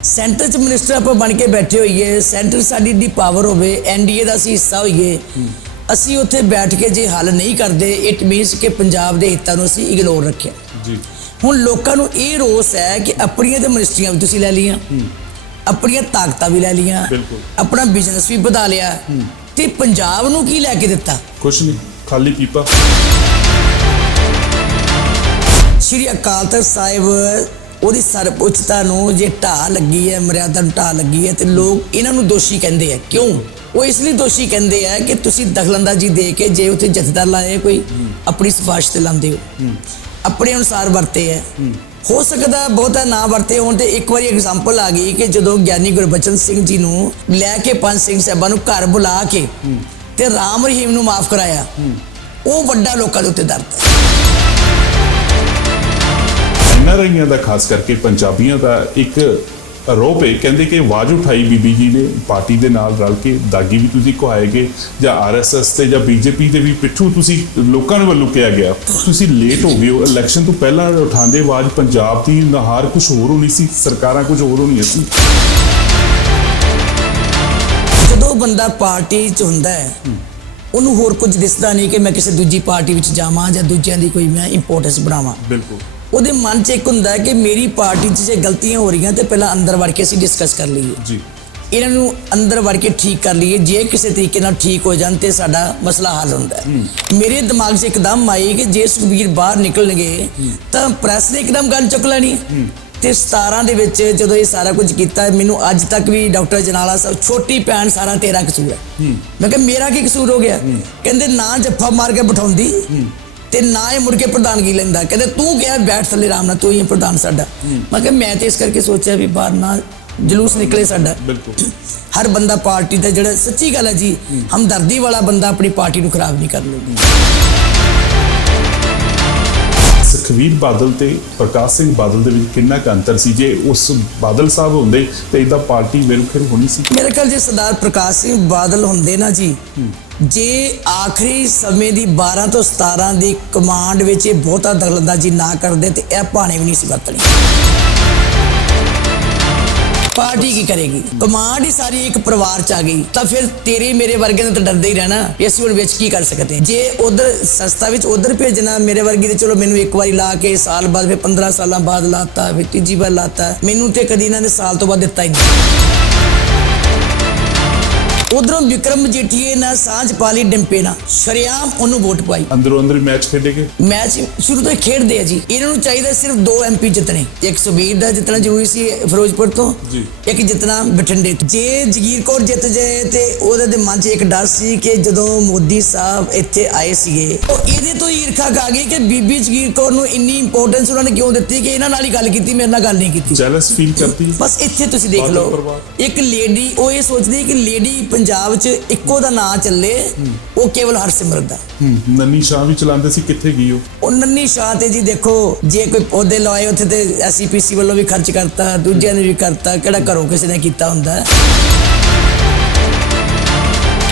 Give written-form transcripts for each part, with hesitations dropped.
Centre 'ਚ minister ਆਪਾਂ ਬਣ ਕੇ ਬੈਠੇ ਹੋਈਏ, ਸੈਂਟਰ ਸਾਡੀ ਦੀ ਪਾਵਰ ਹੋਵੇ, ਐਨਡੀਏ ਦਾ ਅਸੀਂ ਹਿੱਸਾ ਹੋਈਏ, ਅਸੀਂ ਉੱਥੇ ਬੈਠ ਕੇ ਜੇ ਹੱਲ ਨਹੀਂ ਕਰਦੇ ਇਟ ਮੀਨਸ ਕਿ ਪੰਜਾਬ ਦੇ ਹਿੱਤਾਂ ਨੂੰ ਅਸੀਂ ਇਗਨੋਰ ਰੱਖਿਆ ਜੀ। ਹੁਣ ਲੋਕਾਂ ਨੂੰ ਇਹ ਰੋਸ ਹੈ ਕਿ ਆਪਣੀਆਂ ਤੇ ਮਿਨਿਸਟਰੀਆਂ ਵੀ ਤੁਸੀਂ ਲੈ ਲਈਆਂ, ਆਪਣੀਆਂ ਤਾਕਤਾਂ ਵੀ ਲੈ ਲਈਆਂ, ਆਪਣਾ ਬਿਜ਼ਨਸ ਵੀ ਵਧਾ ਲਿਆ, ਤੇ ਪੰਜਾਬ ਨੂੰ ਕੀ ਲੈ ਕੇ ਦਿੱਤਾ? ਕੁਛ ਨਹੀਂ, ਖਾਲੀ ਪੀਪਾ। ਸ਼੍ਰੀ ਅਕਾਲ ਤਖਤ ਸਾਹਿਬ ਉਹਦੀ ਸਰਵਉੱਚਤਾ ਨੂੰ ਜੇ ਢਾਹ ਲੱਗੀ ਹੈ, ਮਰਿਆਦਾ ਨੂੰ ਢਾਹ ਲੱਗੀ ਹੈ, ਤੇ ਲੋਕ ਇਹਨਾਂ ਨੂੰ ਦੋਸ਼ੀ ਕਹਿੰਦੇ ਆ। ਕਿਉਂ? ਉਹ ਇਸ ਲਈ ਦੋਸ਼ੀ ਕਹਿੰਦੇ ਆ ਕਿ ਤੁਸੀਂ ਦਖਲਅੰਦਾਜ਼ੀ ਦੇ ਕੇ ਜੇ ਉੱਥੇ ਜਥੇਦਾਰ ਲਾਏ ਕੋਈ ਆਪਣੀ ਸਿਫਾਰਿਸ਼ ਤੇ ਲਾਉਂਦੇ ਹੋ, ਆਪਣੇ ਅਨੁਸਾਰ ਵਰਤੇ ਹੈ। ਹੋ ਸਕਦਾ ਬਹੁਤਾ ਨਾ ਵਰਤੇ ਹੋਣ। ਤੇ ਇੱਕ ਵਾਰੀ ਐਗਜ਼ਾਮਪਲ ਆ ਗਈ ਕਿ ਜਦੋਂ ਗਿਆਨੀ ਗੁਰਬਚਨ ਸਿੰਘ ਜੀ ਨੂੰ ਲੈ ਕੇ ਪੰਜ ਸਿੰਘ ਸਾਹਿਬਾਂ ਨੂੰ ਘਰ ਬੁਲਾ ਕੇ ਤੇ ਰਾਮ ਰਹੀਮ ਨੂੰ ਮਾਫ ਕਰਾਇਆ, ਉਹ ਵੱਡਾ ਲੋਕਾਂ ਦੇ ਉੱਤੇ ਦਰਦ ਹੈ। ਐਨਆਰਆਈਆਂ ਦਾ ਖਾਸ ਕਰਕੇ ਪੰਜਾਬੀਆਂ ਦਾ ਇੱਕ ਆਰੋਪ ਹੈ, ਕਹਿੰਦੇ ਕਿ ਆਵਾਜ਼ ਉਠਾਈ ਬੀਬੀ ਜੀ ਨੇ ਪਾਰਟੀ ਦੇ ਨਾਲ ਰਲ ਕੇ, ਦਾਗੀ ਵੀ ਤੁਸੀਂ ਕਹਾਏਗੇ ਜਾਂ ਆਰਐਸਐਸ ਤੇ ਜਾਂ ਬੀਜੇਪੀ ਦੇ ਵੀ ਪਿੱਠੂ ਤੁਸੀਂ ਲੋਕਾਂ ਵੱਲੋਂ ਕਿਹਾ ਗਿਆ, ਤੁਸੀਂ ਲੇਟ ਹੋ ਗਏ ਹੋ। ਇਲੈਕਸ਼ਨ ਤੋਂ ਪਹਿਲਾਂ ਉਠਾਉਂਦੇ ਆਵਾਜ਼ ਪੰਜਾਬ ਦੀ ਨਹਾਰ ਕੁਝ ਹੋਰ ਹੋਣੀ ਸੀ, ਸਰਕਾਰਾਂ ਕੁਝ ਹੋਰ ਹੋਣੀਆਂ ਸੀ। ਜਦੋਂ ਬੰਦਾ ਪਾਰਟੀ 'ਚ ਹੁੰਦਾ ਹੈ ਉਹਨੂੰ ਹੋਰ ਕੁਝ ਦਿਸਦਾ ਨਹੀਂ ਕਿ ਮੈਂ ਕਿਸੇ ਦੂਜੀ ਪਾਰਟੀ ਵਿੱਚ ਜਾਵਾਂ ਜਾਂ ਦੂਜਿਆਂ ਦੀ ਕੋਈ ਮੈਂ ਇੰਪੋਰਟੈਂਸ ਬਣਾਵਾਂ। ਬਿਲਕੁਲ। ਉਹਦੇ ਮਨ 'ਚ ਇੱਕ ਹੁੰਦਾ ਹੈ ਕਿ ਮੇਰੀ ਪਾਰਟੀ 'ਚ ਜੇ ਗਲਤੀਆਂ ਹੋ ਰਹੀਆਂ ਤੇ ਪਹਿਲਾਂ ਅੰਦਰ ਵੜ ਕੇ ਅਸੀਂ ਡਿਸਕਸ ਕਰ ਲਈਏ ਜੀ, ਇਹਨਾਂ ਨੂੰ ਅੰਦਰ ਵੜ ਕੇ ਠੀਕ ਕਰ ਲਈਏ। ਜੇ ਕਿਸੇ ਤਰੀਕੇ ਨਾਲ ਠੀਕ ਹੋ ਜਾਣ ਤੇ ਸਾਡਾ ਮਸਲਾ ਹੱਲ ਹੁੰਦਾ ਹੈ। ਮੇਰੇ ਦਿਮਾਗ 'ਚ ਇੱਕਦਮ ਆਈ ਕਿ ਜੇ ਸੁਖਬੀਰ ਬਾਹਰ ਨਿਕਲਣਗੇ ਤਾਂ ਪ੍ਰੈਸ ਨੇ ਇੱਕਦਮ ਗੱਲ ਚੁੱਕ ਲੈਣੀ। ਤੇ 17 ਦੇ ਵਿੱਚ ਜਦੋਂ ਇਹ ਸਾਰਾ ਕੁਝ ਕੀਤਾ, ਮੈਨੂੰ ਅੱਜ ਤੱਕ ਵੀ ਡਾਕਟਰ ਜਨਾਲਾ ਸਾਹਿਬ, ਛੋਟੀ ਭੈਣ ਸਾਰਾ ਤੇਰਾ ਕਸੂਰ ਹੈ। ਮੈਂ ਕਿਹਾ ਮੇਰਾ ਕੀ ਕਸੂਰ ਹੋ ਗਿਆ? ਕਹਿੰਦੇ ਨਾ ਜੱਫਾ ਮਾਰ ਕੇ ਬਿਠਾਉਂਦੀ ਤੇ ਨਾ ਇਹ ਮੁੜ ਕੇ ਪ੍ਰਧਾਨਗੀ ਲੈਂਦਾ। ਕਹਿੰਦੇ ਤੂੰ ਕਿਹਾ ਬੈਠ ਥੱਲੇ ਆਰਾਮ ਨਾਲ, ਤੂੰ ਹੀ ਪ੍ਰਧਾਨ ਸਾਡਾ। ਮੈਂ ਕਿਹਾ ਮੈਂ ਤੇ ਇਸ ਕਰਕੇ ਸੋਚਿਆ ਵੀ ਬਾਹਰ ਨਾ ਜਲੂਸ ਨਿਕਲੇ ਸਾਡਾ। ਹਰ ਬੰਦਾ ਪਾਰਟੀ ਦਾ, ਜਿਹੜਾ ਸੱਚੀ ਗੱਲ ਹੈ ਜੀ, ਹਮਦਰਦੀ ਵਾਲਾ ਬੰਦਾ ਆਪਣੀ ਪਾਰਟੀ ਨੂੰ ਖਰਾਬ ਨਹੀਂ ਕਰਨ ਦਿੰਦਾ। ਸੁਖਬੀਰ ਬਾਦਲ ਤੇ ਪ੍ਰਕਾਸ਼ ਸਿੰਘ ਬਾਦਲ ਦੇ ਵਿੱਚ ਕਿੰਨਾ ਕੁ ਅੰਤਰ ਸੀ? ਜੇ ਉਸ ਬਾਦਲ ਸਾਹਿਬ ਹੁੰਦੇ ਤੇ ਇਹਦਾ ਪਾਰਟੀ ਵੇਰਖੇਰ ਹੋਣੀ ਸੀ। ਮੇਰੇ ਖਿਆਲ ਜੇ ਸਰਦਾਰ ਪ੍ਰਕਾਸ਼ ਸਿੰਘ ਬਾਦਲ ਹੁੰਦੇ ਨਾ ਜੀ, ਜੇ ਆਖਰੀ ਸਮੇਂ ਦੀ 12 ਤੋਂ 17 ਦੀ ਕਮਾਂਡ ਵਿੱਚ ਇਹ ਬਹੁਤਾ ਦਖਲਅੰਦਾਜ਼ੀ ਨਾ ਕਰਦੇ ਤੇ ਇਹ ਭਾਣੇ ਵੀ ਨਹੀਂ ਸੀ ਵਰਤਣੀ। ਪਾਰਟੀ ਕੀ ਕਰੇਗੀ? ਕਮਾਂਡ ਹੀ ਸਾਰੀ ਇੱਕ ਪਰਿਵਾਰ 'ਚ ਆ ਗਈ ਤਾਂ ਫਿਰ ਤੇਰੇ ਮੇਰੇ ਵਰਗੇ ਨੇ ਤਾਂ ਡਰਦੇ ਹੀ ਰਹਿਣਾ ਵੀ ਅਸੀਂ ਹੁਣ ਵਿੱਚ ਕੀ ਕਰ ਸਕਦੇ। ਜੇ ਉਧਰ ਸਸਤਾ ਵਿੱਚ ਉਧਰ ਭੇਜਣਾ, ਮੇਰੇ ਵਰਗੀ ਤੇ ਚਲੋ ਮੈਨੂੰ ਇੱਕ ਵਾਰੀ ਲਾ ਕੇ ਸਾਲ ਬਾਅਦ, ਫਿਰ 15 ਸਾਲਾਂ ਬਾਅਦ ਲਾਤਾ, ਫਿਰ ਤੀਜੀ ਵਾਰ ਲਾਤਾ, ਮੈਨੂੰ ਤੇ ਕਦੀ ਇਹਨਾਂ ਨੇ ਸਾਲ ਤੋਂ ਬਾਅਦ ਦਿੱਤਾ ਹੀ ਨਹੀਂ। ਉਧਰੋਂ ਵਿਕਰਮ ਮਜੀਠੀਏ ਨਾਲ ਸਾਂਝ ਪਾਲੀ ਡਿੰਪੇ ਨਾਲ ਸ਼ਰੇਆਮ ਉਹਨੂੰ ਵੋਟ ਪਾਈ। ਅੰਦਰੋਂ ਅੰਦਰ ਮੈਚ ਖੇਡੇਗੇ। ਮੈਚ ਸ਼ੁਰੂ ਤੋਂ ਹੀ ਖੇਡਦੇ ਆ ਜੀ। ਇਹਨਾਂ ਨੂੰ ਚਾਹੀਦਾ ਸਿਰਫ 2 MP ਜਿੱਤਣੇ। ਇੱਕ ਸੁਖਬੀਰ ਦਾ ਜਿੱਤਣਾ ਜ਼ਰੂਰੀ ਸੀ ਫਿਰੋਜ਼ਪੁਰ ਤੋਂ, ਇੱਕ ਜਿੱਤਣਾ ਬਠਿੰਡੇ ਤੋਂ। ਜੇ ਜਗੀਰ ਕੌਰ ਜਿੱਤ ਜਾਏ ਤੇ ਉਹਦੇ ਦੇ ਮਨ 'ਚ ਇੱਕ ਡਰ ਸੀ ਕਿ ਜਦੋਂ ਮੋਦੀ ਸਾਹਿਬ ਇੱਥੇ ਆਏ ਸੀਗੇ, ਉਹ ਇਹਦੇ ਤੋਂ ਹੀ ਈਰਖਾ ਖਾ ਗਈ ਕਿ ਬੀਬੀ ਜਗੀਰ ਕੌਰ ਨੂੰ ਇੰਨੀ ਇੰਪੋਰਟੈਂਸ ਉਹਨਾਂ ਨੇ ਕਿਉਂ ਦਿੱਤੀ ਕਿ ਇਹਨਾਂ ਨਾਲ ਹੀ ਗੱਲ ਕੀਤੀ, ਮੇਰੇ ਨਾਲ ਗੱਲ ਨਹੀਂ ਕੀਤੀ। ਜੈਲਸ ਫੀਲ ਕਰਦੀ। ਬਸ ਇੱਥੇ ਤੁਸੀਂ ਦੇਖ ਲਓ, ਇੱਕ ਲੇਡੀ ਉਹ ਇਹ ਸੋਚਦੀ ਕਿ ਲੇਡੀ ਪੰਜਾਬ 'ਚ ਇੱਕੋ ਦਾ ਨਾਂ ਚੱਲੇ, ਉਹ ਕੇਵਲ ਹਰਸਿਮਰਤ ਦਾ। ਨੰਨੀ ਸ਼ਾਹ ਵੀ ਚਲਾਉਂਦੇ ਸੀ, ਕਿੱਥੇ ਗਈ ਉਹ ਨੰਨੀ ਸ਼ਾਹ? ਤੇ ਜੀ ਦੇਖੋ, ਜੇ ਕੋਈ ਪੌਦੇ ਲਵਾਏ ਉੱਥੇ ਤੇ SCPC ਵੱਲੋਂ ਵੀ ਖਰਚ ਕਰਤਾ, ਦੂਜਿਆਂ ਨੇ ਵੀ ਕਰਤਾ, ਕਿਹੜਾ ਘਰੋਂ ਕਿਸੇ ਨੇ ਕੀਤਾ ਹੁੰਦਾ।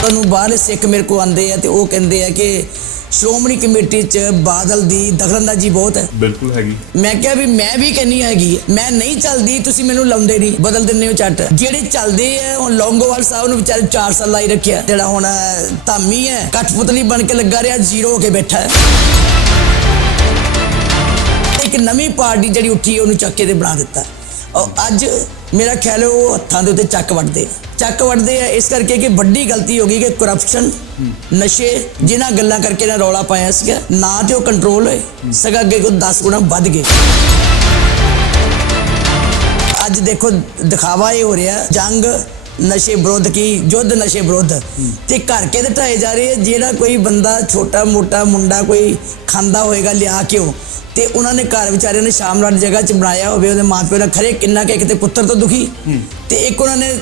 ਤੁਹਾਨੂੰ ਬਾਹਰਲੇ ਸਿੱਖ ਮੇਰੇ ਕੋਲ ਆਉਂਦੇ ਆ ਤੇ ਉਹ ਕਹਿੰਦੇ ਆ ਕਿ ਸ਼੍ਰੋਮਣੀ ਕਮੇਟੀ 'ਚ ਬਾਦਲ ਦੀ ਦਖਲਅੰਦਾਜ਼ੀ ਬਹੁਤ ਹੈ। ਬਿਲਕੁਲ ਹੈਗੀ। ਮੈਂ ਕਿਹਾ ਵੀ ਮੈਂ ਵੀ ਕਹਿੰਨੀ ਹੈਗੀ, ਮੈਂ ਨਹੀਂ ਚੱਲਦੀ, ਤੁਸੀਂ ਮੈਨੂੰ ਲਾਉਂਦੇ ਨਹੀਂ, ਬਦਲ ਦਿੰਦੇ ਹੋ ਝੱਟ। ਜਿਹੜੇ ਚੱਲਦੇ ਆ, ਹੁਣ ਲੌਂਗੋਵਾਲ ਸਾਹਿਬ ਨੂੰ ਵਿਚਾਰੇ 4 ਸਾਲ ਲਾਈ ਰੱਖਿਆ। ਜਿਹੜਾ ਹੁਣ ਧਾਮੀ ਹੈ, ਕਠਪੁਤਲੀ ਬਣ ਕੇ ਲੱਗਾ ਰਿਹਾ, 0 ਹੋ ਕੇ ਬੈਠਾ ਹੈ। ਇੱਕ ਨਵੀਂ ਪਾਰਟੀ ਜਿਹੜੀ ਉੱਠੀ ਉਹਨੂੰ ਚੱਕੇ ਤੇ ਬਣਾ ਦਿੱਤਾ। ਅੱਜ ਮੇਰਾ ਖਿਆਲ ਹੈ ਉਹ ਹੱਥਾਂ ਦੇ ਉੱਤੇ ਚੱਕ ਵੱਢਦੇ ਆ ਇਸ ਕਰਕੇ ਕਿ ਵੱਡੀ ਗਲਤੀ ਹੋ ਗਈ ਕਿ ਕਰਪਸ਼ਨ, ਨਸ਼ੇ, ਜਿਨ੍ਹਾਂ ਗੱਲਾਂ ਕਰਕੇ ਨਾ ਰੌਲਾ ਪਾਇਆ ਸੀਗਾ, ਨਾ ਤੇ ਉਹ ਕੰਟਰੋਲ ਹੋਏ, ਸਗੋਂ ਅੱਗੇ ਕੋਈ 10 ਗੁਣਾ ਵੱਧ ਗਏ। ਅੱਜ ਦੇਖੋ ਦਿਖਾਵਾ ਇਹ ਹੋ ਰਿਹਾ, ਜੰਗ ਨਸ਼ੇ ਵਿਰੁੱਧ ਕੀ, ਯੁੱਧ ਨਸ਼ੇ ਵਿਰੁੱਧ, ਤੇ ਘਰ ਕੇ ਢਾਏ ਜਾ ਰਹੇ। ਜਿਹੜਾ ਕੋਈ ਬੰਦਾ ਛੋਟਾ ਮੋਟਾ ਮੁੰਡਾ ਕੋਈ ਖਾਂਦਾ ਹੋਏਗਾ ਲਿਆ ਕੇ ਉਹ, ਤੇ ਉਹਨਾਂ ਨੇ ਘਰ ਵਿਚਾਰਿਆਂ ਨੇ ਸ਼ਾਮਲਾਟ ਜਗ੍ਹਾ 'ਚ ਬਣਾਇਆ ਹੋਵੇ, ਉਹਦੇ ਮਾਂ ਪਿਓ ਨਾਲ ਖਰੇ ਕਿੰਨਾ ਕਿ ਕਿਤੇ ਪੁੱਤਰ ਤੋਂ ਦੁਖੀ, ਤੇ ਇੱਕ ਉਹਨਾਂ ਨੇ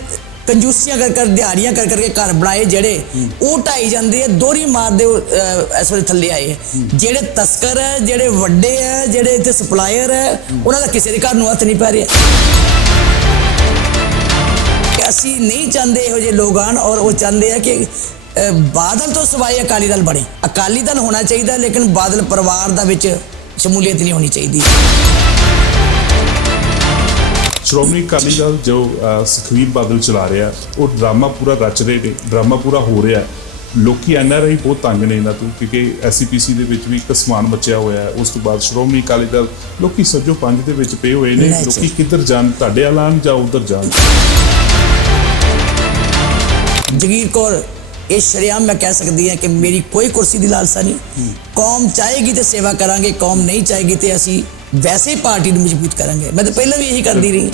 ਕੰਜੂਸੀਆਂ ਕਰ ਦਿਹਾੜੀਆਂ ਕਰ ਕਰਕੇ ਘਰ ਬਣਾਏ, ਜਿਹੜੇ ਉਹ ਢਾਈ ਜਾਂਦੇ ਆ, ਦੋਹਰੀ ਮਾਰਦੇ ਇਸ ਵੇਲੇ ਥੱਲੇ ਆਏ। ਜਿਹੜੇ ਤਸਕਰ ਹੈ, ਜਿਹੜੇ ਵੱਡੇ ਹੈ, ਜਿਹੜੇ ਇੱਥੇ ਸਪਲਾਇਰ ਹੈ, ਉਹਨਾਂ ਦਾ ਕਿਸੇ ਦੇ ਘਰ ਨੂੰ ਹੱਥ ਨਹੀਂ ਪੈ ਰਿਹਾ। ਅਸੀਂ ਨਹੀਂ ਚਾਹੁੰਦੇ ਇਹੋ ਜਿਹੇ ਲੋਕ ਆਣ, ਔਰ ਉਹ ਚਾਹੁੰਦੇ ਆ ਕਿ ਬਾਦਲ ਤੋਂ ਸਿਵਾਏ ਅਕਾਲੀ ਦਲ ਬਣੇ। ਅਕਾਲੀ ਦਲ ਹੋਣਾ ਚਾਹੀਦਾ, ਲੇਕਿਨ ਬਾਦਲ ਪਰਿਵਾਰ ਦਾ ਵਿੱਚ ਸ਼ਮੂਲੀਅਤ ਨਹੀਂ ਹੋਣੀ ਚਾਹੀਦੀ। ਸ਼੍ਰੋਮਣੀ ਅਕਾਲੀ ਦਲ ਜੋ ਸੁਖਬੀਰ ਬਾਦਲ ਚਲਾ ਰਿਹਾ ਉਹ ਡਰਾਮਾ ਪੂਰਾ ਰਚ ਰਹੇ ਨੇ, ਡਰਾਮਾ ਪੂਰਾ ਹੋ ਰਿਹਾ। ਲੋਕੀ NRI ਬਹੁਤ ਤੰਗ ਨੇ ਇਹਨਾਂ ਤੋਂ, ਕਿਉਂਕਿ SCPC ਦੇ ਵਿੱਚ ਵੀ ਇੱਕ ਸਮਾਨ ਮਚਿਆ ਹੋਇਆ ਹੈ। ਉਸ ਤੋਂ ਬਾਅਦ ਸ਼੍ਰੋਮਣੀ ਅਕਾਲੀ ਦਲ, ਲੋਕੀ ਸੱਜੋ ਪੰਜ ਦੇ ਵਿੱਚ ਪਏ ਹੋਏ ਨੇ। ਲੋਕੀ ਕਿੱਧਰ ਜਾਣ, ਤੁਹਾਡੇ ਐਲਾਨ ਜਾਂ ਉਧਰ ਜਾਣ। ਜਗੀਰ ਕੌਰ ਇਹ ਸ਼ਰੇਆਮ ਮੈਂ ਕਹਿ ਸਕਦੀ ਹਾਂ ਕਿ ਮੇਰੀ ਕੋਈ ਕੁਰਸੀ ਦੀ ਲਾਲਸਾ ਨਹੀਂ। ਕੌਮ ਚਾਹੇਗੀ ਤੇ ਸੇਵਾ ਕਰਾਂਗੇ, ਕੌਮ ਨਹੀਂ ਚਾਹੇਗੀ ਤੇ ਅਸੀਂ ਵੈਸੇ ਹੀ ਪਾਰਟੀ ਨੂੰ ਮਜ਼ਬੂਤ ਕਰਾਂਗੇ। ਮੈਂ ਤਾਂ ਪਹਿਲਾਂ ਵੀ ਇਹੀ ਕਰਦੀ ਰਹੀ।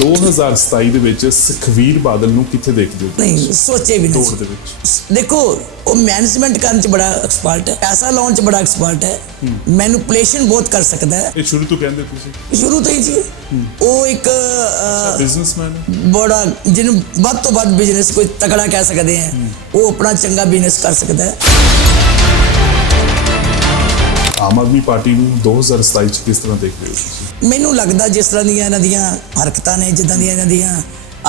2027 ਦੇ ਵਿੱਚ ਸੁਖਬੀਰ ਬਾਦਲ ਨੂੰ ਕਿੱਥੇ ਦੇਖਦੇ ਹੋ? ਨਹੀਂ ਸੋਚੇ ਵੀ ਦੌੜ ਨਹੀਂ। ਦੇ ਵਿੱਚ ਦੇਖੋ ਉਹ ਮੈਨੇਜਮੈਂਟ ਕਰਨ ਚ ਬੜਾ ਐਕਸਪਰਟ ਹੈ, ਪੈਸਾ ਲਾਉਣ ਚ ਬੜਾ ਐਕਸਪਰਟ ਹੈ, ਮੈਨੂਪੂਲੇਸ਼ਨ ਬਹੁਤ ਕਰ ਸਕਦਾ ਹੈ। ਇਹ ਸ਼ੁਰੂ ਤੋਂ ਕਹਿੰਦੇ ਤੁਸੀਂ? ਸ਼ੁਰੂ ਤੋਂ ਹੀ ਜੀ। ਉਹ ਇੱਕ ਬਿਜ਼ਨਸਮੈਨ ਬੜਾ ਜਿਹਨੂੰ ਵੱਧ ਤੋਂ ਵੱਧ ਬਿਜ਼ਨਸ ਕੋਈ ਤਕੜਾ ਕਹਿ ਸਕਦੇ ਆ, ਉਹ ਆਪਣਾ ਚੰਗਾ ਬਿਜ਼ਨਸ ਕਰ ਸਕਦਾ ਹੈ। ਆਮ ਆਦਮੀ ਪਾਰਟੀ ਨੂੰ 2027 ਚ ਕਿਸ ਤਰ੍ਹਾਂ ਦੇਖਦੇ ਹੋ ਤੁਸੀਂ? ਮੈਨੂੰ ਲੱਗਦਾ ਜਿਸ ਤਰ੍ਹਾਂ ਦੀਆਂ ਇਹਨਾਂ ਦੀਆਂ ਹਰਕਤਾਂ ਨੇ, ਜਿੱਦਾਂ ਦੀਆਂ ਇਹਨਾਂ ਦੀਆਂ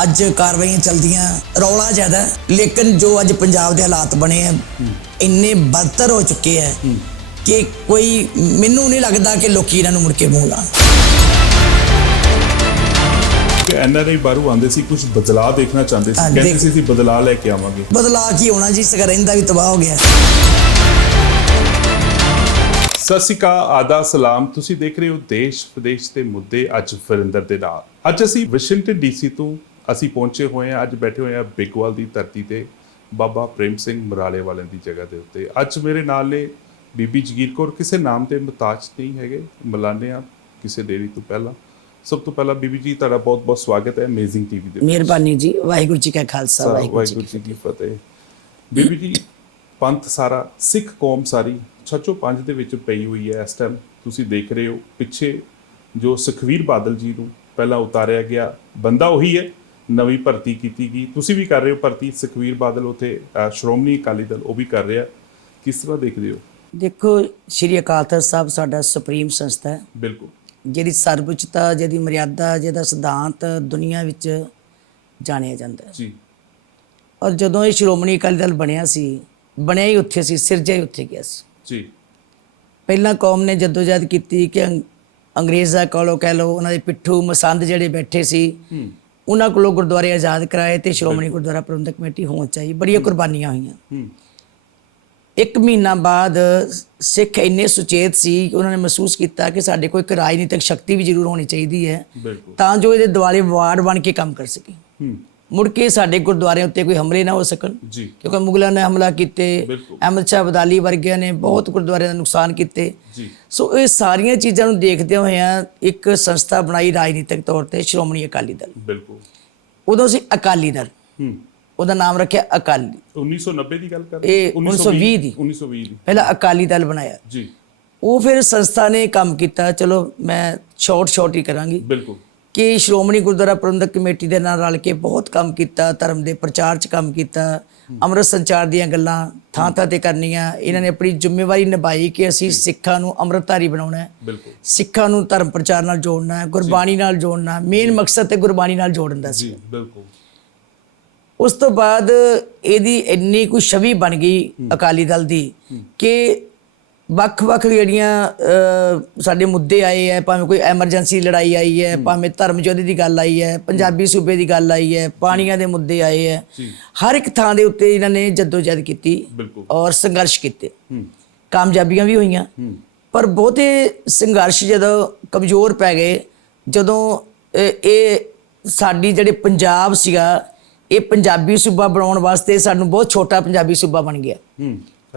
ਅੱਜ ਕਾਰਵਾਈਆਂ ਚਲਦੀਆਂ, ਰੌਲਾ ਜ਼ਿਆਦਾ ਹੈ। ਲੇਕਿਨ ਜੋ ਅੱਜ ਪੰਜਾਬ ਦੇ ਹਾਲਾਤ ਬਣੇ ਆ ਇੰਨੇ ਬਦਤਰ ਹੋ ਚੁੱਕੇ ਆ ਕਿ ਕੋਈ, ਮੈਨੂੰ ਨਹੀਂ ਲੱਗਦਾ ਕਿ ਲੋਕੀ ਇਹਨਾਂ ਨੂੰ ਮੁੜ ਕੇ ਮੂੰਹ ਲਾਉਣ। NRI ਬਾਹਰੋਂ ਆਉਂਦੇ ਸੀ, ਕੁਝ ਬਦਲਾਅ ਦੇਖਣਾ ਚਾਹੁੰਦੇ ਸੀ, ਕਹਿੰਦੇ ਸੀ ਅਸੀਂ ਬਦਲਾਅ ਲੈ ਕੇ ਆਵਾਂਗੇ। ਬਦਲਾਅ ਕੀ ਹੋਣਾ ਜੀ, ਸਗੋਂ ਰਹਿੰਦਾ ਵੀ ਤਬਾਹ ਹੋ ਗਿਆ। ਸਤਿ ਸ਼੍ਰੀ ਅਕਾਲ, ਆਦਾਬ, ਸਲਾਮ। ਤੁਸੀਂ ਦੇਖ ਰਹੇ ਹੋ ਦੇਸ਼ ਵਿਦੇਸ਼ ਦੇ ਮੁੱਦੇ, ਅੱਜ ਵਰਿੰਦਰ ਦੇ ਨਾਲ। ਅੱਜ ਅਸੀਂ ਵਾਸ਼ਿੰਗਟਨ DC ਤੋਂ ਅਸੀਂ ਪਹੁੰਚੇ ਹੋਏ ਹਾਂ। ਅੱਜ ਬੈਠੇ ਹੋਏ ਹਾਂ ਬਿਗਵਾਲ ਦੀ ਧਰਤੀ ਤੇ, ਬਾਬਾ ਪ੍ਰੇਮ ਸਿੰਘ ਮਰਾਲੇ ਵਾਲਿਆਂ ਦੀ ਜਗ੍ਹਾ ਦੇ ਉੱਤੇ। ਅੱਜ ਮੇਰੇ ਨਾਲ ਨੇ ਬੀਬੀ ਜਗੀਰ ਕੌਰ, ਕਿਸੇ ਨਾਮ ਤੇ ਮੁਹਤਾਜ ਨਹੀਂ ਹੈਗੇ, ਮਿਲਾਨੇ ਆ ਕਿਸੇ ਦੇਰੀ ਤੋਂ ਪਹਿਲਾਂ। ਸਭ ਤੋਂ ਪਹਿਲਾਂ ਬੀਬੀ ਜੀ ਤੁਹਾਡਾ ਬਹੁਤ ਬਹੁਤ ਸਵਾਗਤ ਹੈ ਅਮੇਜ਼ਿੰਗ TV ਦੇ। ਮਿਹਰਬਾਨੀ ਜੀ, ਵਾਹਿਗੁਰੂ ਜੀ ਕਾ ਖਾਲਸਾ, ਵਾਹਿਗੁਰੂ ਜੀ ਕੀ ਫਤਿਹ। ਬੀਬੀ ਜੀ, ਪੰਥ ਸਾਰਾ, ਸਿੱਖ ਕੌਮ ਸਾਰੀ ਛੱਚੋ ਪੰਜ ਦੇ ਵਿੱਚ ਪਈ ਹੋਈ ਹੈ ਇਸ ਟਾਈਮ। ਤੁਸੀਂ ਦੇਖ ਰਹੇ ਹੋ ਪਿੱਛੇ ਜੋ ਸੁਖਬੀਰ ਬਾਦਲ ਜੀ ਨੂੰ ਪਹਿਲਾਂ ਉਤਾਰਿਆ ਗਿਆ, ਬੰਦਾ ਉਹੀ ਹੈ, ਨਵੀਂ ਭਰਤੀ ਕੀਤੀ ਗਈ। ਤੁਸੀਂ ਵੀ ਕਰ ਰਹੇ ਹੋ ਭਰਤੀ, ਸੁਖਬੀਰ ਬਾਦਲ ਉੱਥੇ ਸ਼੍ਰੋਮਣੀ ਅਕਾਲੀ ਦਲ ਉਹ ਵੀ ਕਰ ਰਿਹਾ। ਕਿਸ ਤਰ੍ਹਾਂ ਦੇਖਦੇ ਹੋ? ਦੇਖੋ, ਸ਼੍ਰੀ ਅਕਾਲ ਤਖਤ ਸਾਹਿਬ ਸਾਡਾ ਸੁਪਰੀਮ ਸੰਸਥਾ ਹੈ। ਬਿਲਕੁਲ। ਜਿਹਦੀ ਸਰਵਉੱਚਤਾ, ਜਿਹਦੀ ਮਰਿਆਦਾ, ਜਿਹਦਾ ਸਿਧਾਂਤ ਦੁਨੀਆ ਵਿੱਚ ਜਾਣਿਆ ਜਾਂਦਾ ਹੈ ਜੀ। ਔਰ ਜਦੋਂ ਇਹ ਸ਼੍ਰੋਮਣੀ ਅਕਾਲੀ ਦਲ ਬਣਿਆ ਸੀ, ਬਣਿਆ ਹੀ ਉੱਥੇ ਸੀ, ਸਿਰਜਿਆ ਹੀ ਉੱਥੇ ਗਿਆ ਸੀ ਜੀ। ਪਹਿਲਾਂ ਕੌਮ ਨੇ ਜਦੋਜਹਿਦ ਕੀਤੀ ਕਿ ਅੰਗਰੇਜ਼ਾਂ ਕੋਲੋਂ ਕਹਿ ਲਓ, ਉਹਨਾਂ ਦੇ ਪਿੱਠੂ ਮਸੰਦ ਜਿਹੜੇ ਬੈਠੇ ਸੀ, ਉਹਨਾਂ ਕੋਲੋਂ ਗੁਰਦੁਆਰੇ ਆਜ਼ਾਦ ਕਰਾਏ ਤੇ ਸ਼੍ਰੋਮਣੀ ਗੁਰਦੁਆਰਾ ਪ੍ਰਬੰਧਕ ਕਮੇਟੀ ਹੋਣ ਚਾਹੀ। ਬੜੀਆਂ ਕੁਰਬਾਨੀਆਂ ਹੋਈਆਂ। 1 ਮਹੀਨਾ ਬਾਅਦ ਸਿੱਖ ਇੰਨੇ ਸੁਚੇਤ ਸੀ ਕਿ ਉਹਨਾਂ ਨੇ ਮਹਿਸੂਸ ਕੀਤਾ ਕਿ ਸਾਡੇ ਕੋਲ ਇੱਕ ਰਾਜਨੀਤਿਕ ਸ਼ਕਤੀ ਵੀ ਜ਼ਰੂਰ ਹੋਣੀ ਚਾਹੀਦੀ ਹੈ ਤਾਂ ਜੋ ਇਹਦੇ ਦੁਆਲੇ ਵਾਰਡ ਬਣ ਕੇ ਕੰਮ ਕਰ ਸਕੇ। ਮੁੜ ਕੇ ਸਾਡੇ ਗੁਰਦੁਆਰਿਆਂ ਉੱਤੇ ਕੋਈ ਹਮਲੇ ਨਾ ਹੋ ਸਕਣ, ਕਿਉਂਕਿ ਮੁਗਲਾਂ ਨੇ ਹਮਲਾ ਕੀਤੇ, ਅਹਿਮਦ ਸ਼ਾਹ ਅਬਦਾਲੀ ਵਰਗਿਆਂ ਨੇ ਬਹੁਤ ਗੁਰਦੁਆਰਿਆਂ ਦਾ ਨੁਕਸਾਨ ਕੀਤੇ। ਸੋ ਇਹ ਸਾਰੀਆਂ ਚੀਜ਼ਾਂ ਨੂੰ ਦੇਖਦੇ ਹੋਇਆਂ ਇੱਕ ਸੰਸਥਾ ਬਣਾਈ ਰਾਜਨੀਤਿਕ ਤੌਰ ਤੇ, ਸ਼੍ਰੋਮਣੀ ਅਕਾਲੀ ਦਲ। ਬਿਲਕੁਲ। ਉਦੋਂ ਸੀ ਅਕਾਲੀ ਦਲ, ਉਹਦਾ ਨਾਮ ਰੱਖਿਆ ਅਕਾਲੀ। 1990 ਦੀ ਗੱਲ ਕਰ ਰਹੇ? ਇਹ 1920 ਦੀ। 1920 ਦੀ ਪਹਿਲਾਂ ਅਕਾਲੀ ਦਲ ਬਣਾਇਆ ਜੀ। ਉਹ ਫਿਰ ਸੰਸਥਾ ਨੇ ਕੰਮ ਕੀਤਾ। ਚਲੋ ਮੈਂ ਸ਼ਾਰਟ ਹੀ ਕਰਾਂਗੀ। ਬਿਲਕੁਲ। ਕਿ ਸ਼੍ਰੋਮਣੀ ਗੁਰਦੁਆਰਾ ਪ੍ਰਬੰਧਕ ਕਮੇਟੀ ਦੇ ਨਾਲ ਰਲ ਕੇ ਬਹੁਤ ਕੰਮ ਕੀਤਾ, ਧਰਮ ਦੇ ਪ੍ਰਚਾਰ 'ਚ ਕੰਮ ਕੀਤਾ, ਅੰਮ੍ਰਿਤ ਸੰਚਾਰ ਦੀਆਂ ਗੱਲਾਂ ਥਾਂ ਥਾਂ ਤੇ ਕਰਨੀਆਂ। ਇਹਨਾਂ ਨੇ ਆਪਣੀ ਜ਼ਿੰਮੇਵਾਰੀ ਨਿਭਾਈ ਕਿ ਅਸੀਂ ਸਿੱਖਾਂ ਨੂੰ ਅੰਮ੍ਰਿਤਧਾਰੀ ਬਣਾਉਣਾ ਹੈ, ਸਿੱਖਾਂ ਨੂੰ ਧਰਮ ਪ੍ਰਚਾਰ ਨਾਲ ਜੋੜਨਾ ਹੈ, ਗੁਰਬਾਣੀ ਨਾਲ ਜੋੜਨਾ। ਮੇਨ ਮਕਸਦ ਤੇ ਗੁਰਬਾਣੀ ਨਾਲ ਜੋੜਨ ਦਾ ਸੀ। ਬਿਲਕੁਲ। ਉਸ ਤੋਂ ਬਾਅਦ ਇਹਦੀ ਇੰਨੀ ਕੋਈ ਛਵੀ ਬਣ ਗਈ ਅਕਾਲੀ ਦਲ ਦੀ ਕਿ ਵੱਖ-ਵੱਖ ਜਿਹੜੀਆਂ ਸਾਡੇ ਮੁੱਦੇ ਆਏ ਹੈ, ਭਾਵੇਂ ਕੋਈ ਐਮਰਜੈਂਸੀ ਲੜਾਈ ਆਈ ਹੈ, ਭਾਵੇਂ ਧਰਮ ਯੁੱਧ ਦੀ ਗੱਲ ਆਈ ਹੈ, ਪੰਜਾਬੀ ਸੂਬੇ ਦੀ ਗੱਲ ਆਈ ਹੈ, ਪਾਣੀਆਂ ਦੇ ਮੁੱਦੇ ਆਏ ਹੈ, ਹਰ ਇੱਕ ਥਾਂ ਦੇ ਉੱਤੇ ਇਹਨਾਂ ਨੇ ਜੱਦੋਜਹਿਦ ਕੀਤੀ ਔਰ ਸੰਘਰਸ਼ ਕੀਤੇ। ਕਾਮਯਾਬੀਆਂ ਵੀ ਹੋਈਆਂ, ਪਰ ਬਹੁਤੇ ਸੰਘਰਸ਼ ਜਦੋਂ ਕਮਜ਼ੋਰ ਪੈ ਗਏ, ਜਦੋਂ ਇਹ ਸਾਡੀ ਜਿਹੜੇ ਪੰਜਾਬ ਸੀਗਾ, ਇਹ ਪੰਜਾਬੀ ਸੂਬਾ ਬਣਾਉਣ ਵਾਸਤੇ ਸਾਨੂੰ ਬਹੁਤ ਛੋਟਾ ਪੰਜਾਬੀ ਸੂਬਾ ਬਣ ਗਿਆ।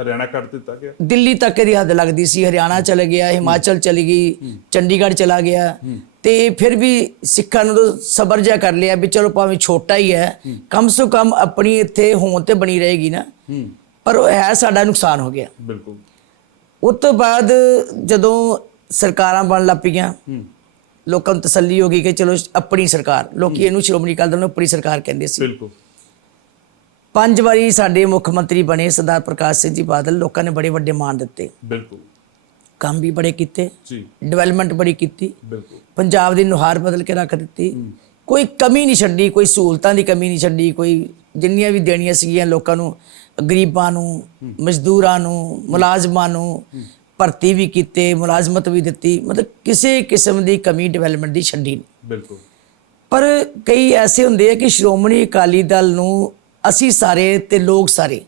ਹਰਿਆਣਾ ਕੱਢ ਦਿੱਤਾ ਗਿਆ, ਦਿੱਲੀ ਤੱਕ ਇਹਦੀ ਹੱਦ ਲੱਗਦੀ ਸੀ। ਹਰਿਆਣਾ ਚਲੇ ਗਿਆ, ਹਿਮਾਚਲ ਚਲੀ ਗਈ, ਚੰਡੀਗੜ੍ਹ ਚਲਾ ਗਿਆ। ਤੇ ਫਿਰ ਵੀ ਸਿੱਖਾਂ ਨੂੰ ਤਾਂ ਸਬਰ ਜਿਹਾ ਕਰ ਲਿਆ ਵੀ ਚਲੋ ਭਾਵੇਂ ਛੋਟਾ ਹੀ ਹੈ, ਕਮ ਸੋ ਕਮ ਆਪਣੀ ਇੱਥੇ ਹੋਂਦ ਤੇ ਬਣੀ ਰਹੇਗੀ ਨਾ। ਪਰ ਉਹ ਹੈ ਸਾਡਾ ਨੁਕਸਾਨ ਹੋ ਗਿਆ। ਬਿਲਕੁਲ। ਉਸ ਤੋਂ ਬਾਅਦ ਜਦੋਂ ਸਰਕਾਰਾਂ ਬਣਨ ਲੱਗ ਪਈਆਂ, ਲੋਕਾਂ ਨੂੰ ਤਸੱਲੀ ਹੋ ਗਈ ਕਿ ਚਲੋ ਆਪਣੀ ਸਰਕਾਰ, ਲੋਕੀ ਇਹਨੂੰ ਸ਼੍ਰੋਮਣੀ ਅਕਾਲੀ ਦਲ ਨੂੰ ਆਪਣੀ ਸਰਕਾਰ ਕਹਿੰਦੇ ਸੀ। ਬਿਲਕੁਲ। 5 ਵਾਰੀ ਸਾਡੇ ਮੁੱਖ ਮੰਤਰੀ ਬਣੇ ਸਰਦਾਰ ਪ੍ਰਕਾਸ਼ ਸਿੰਘ ਜੀ ਬਾਦਲ। ਲੋਕਾਂ ਨੇ ਬੜੇ ਵੱਡੇ ਮਾਣ ਦਿੱਤੇ। ਬਿਲਕੁਲ। ਕੰਮ ਵੀ ਬੜੇ ਕੀਤੇ ਜੀ, ਡਿਵੈਲਪਮੈਂਟ ਬੜੀ ਕੀਤੀ। ਬਿਲਕੁਲ। ਪੰਜਾਬ ਦੀ ਨੁਹਾਰ ਬਦਲ ਕੇ ਰੱਖ ਦਿੱਤੀ। ਕੋਈ ਕਮੀ ਨਹੀਂ ਛੱਡੀ, ਕੋਈ ਸਹੂਲਤਾਂ ਦੀ ਕਮੀ ਨਹੀਂ ਛੱਡੀ। ਕੋਈ ਜਿੰਨੀਆਂ ਵੀ ਦੇਣੀਆਂ ਸੀਗੀਆਂ ਲੋਕਾਂ ਨੂੰ, ਗਰੀਬਾਂ ਨੂੰ, ਮਜ਼ਦੂਰਾਂ ਨੂੰ, ਮੁਲਾਜ਼ਮਾਂ ਨੂੰ, ਭਰਤੀ ਵੀ ਕੀਤੇ, ਮੁਲਾਜ਼ਮਤ ਵੀ ਦਿੱਤੀ, ਮਤਲਬ ਕਿਸੇ ਕਿਸਮ ਦੀ ਕਮੀ ਡਿਵੈਲਪਮੈਂਟ ਦੀ ਛੱਡੀ ਨਹੀਂ। ਬਿਲਕੁਲ। ਪਰ ਕਈ ਐਸੇ ਹੁੰਦੇ ਆ ਕਿ ਸ਼੍ਰੋਮਣੀ ਅਕਾਲੀ ਦਲ ਨੂੰ ਅਸੀਂ ਸਾਰੇ ਤੇ ਲੋਕ ਸਾਰੇ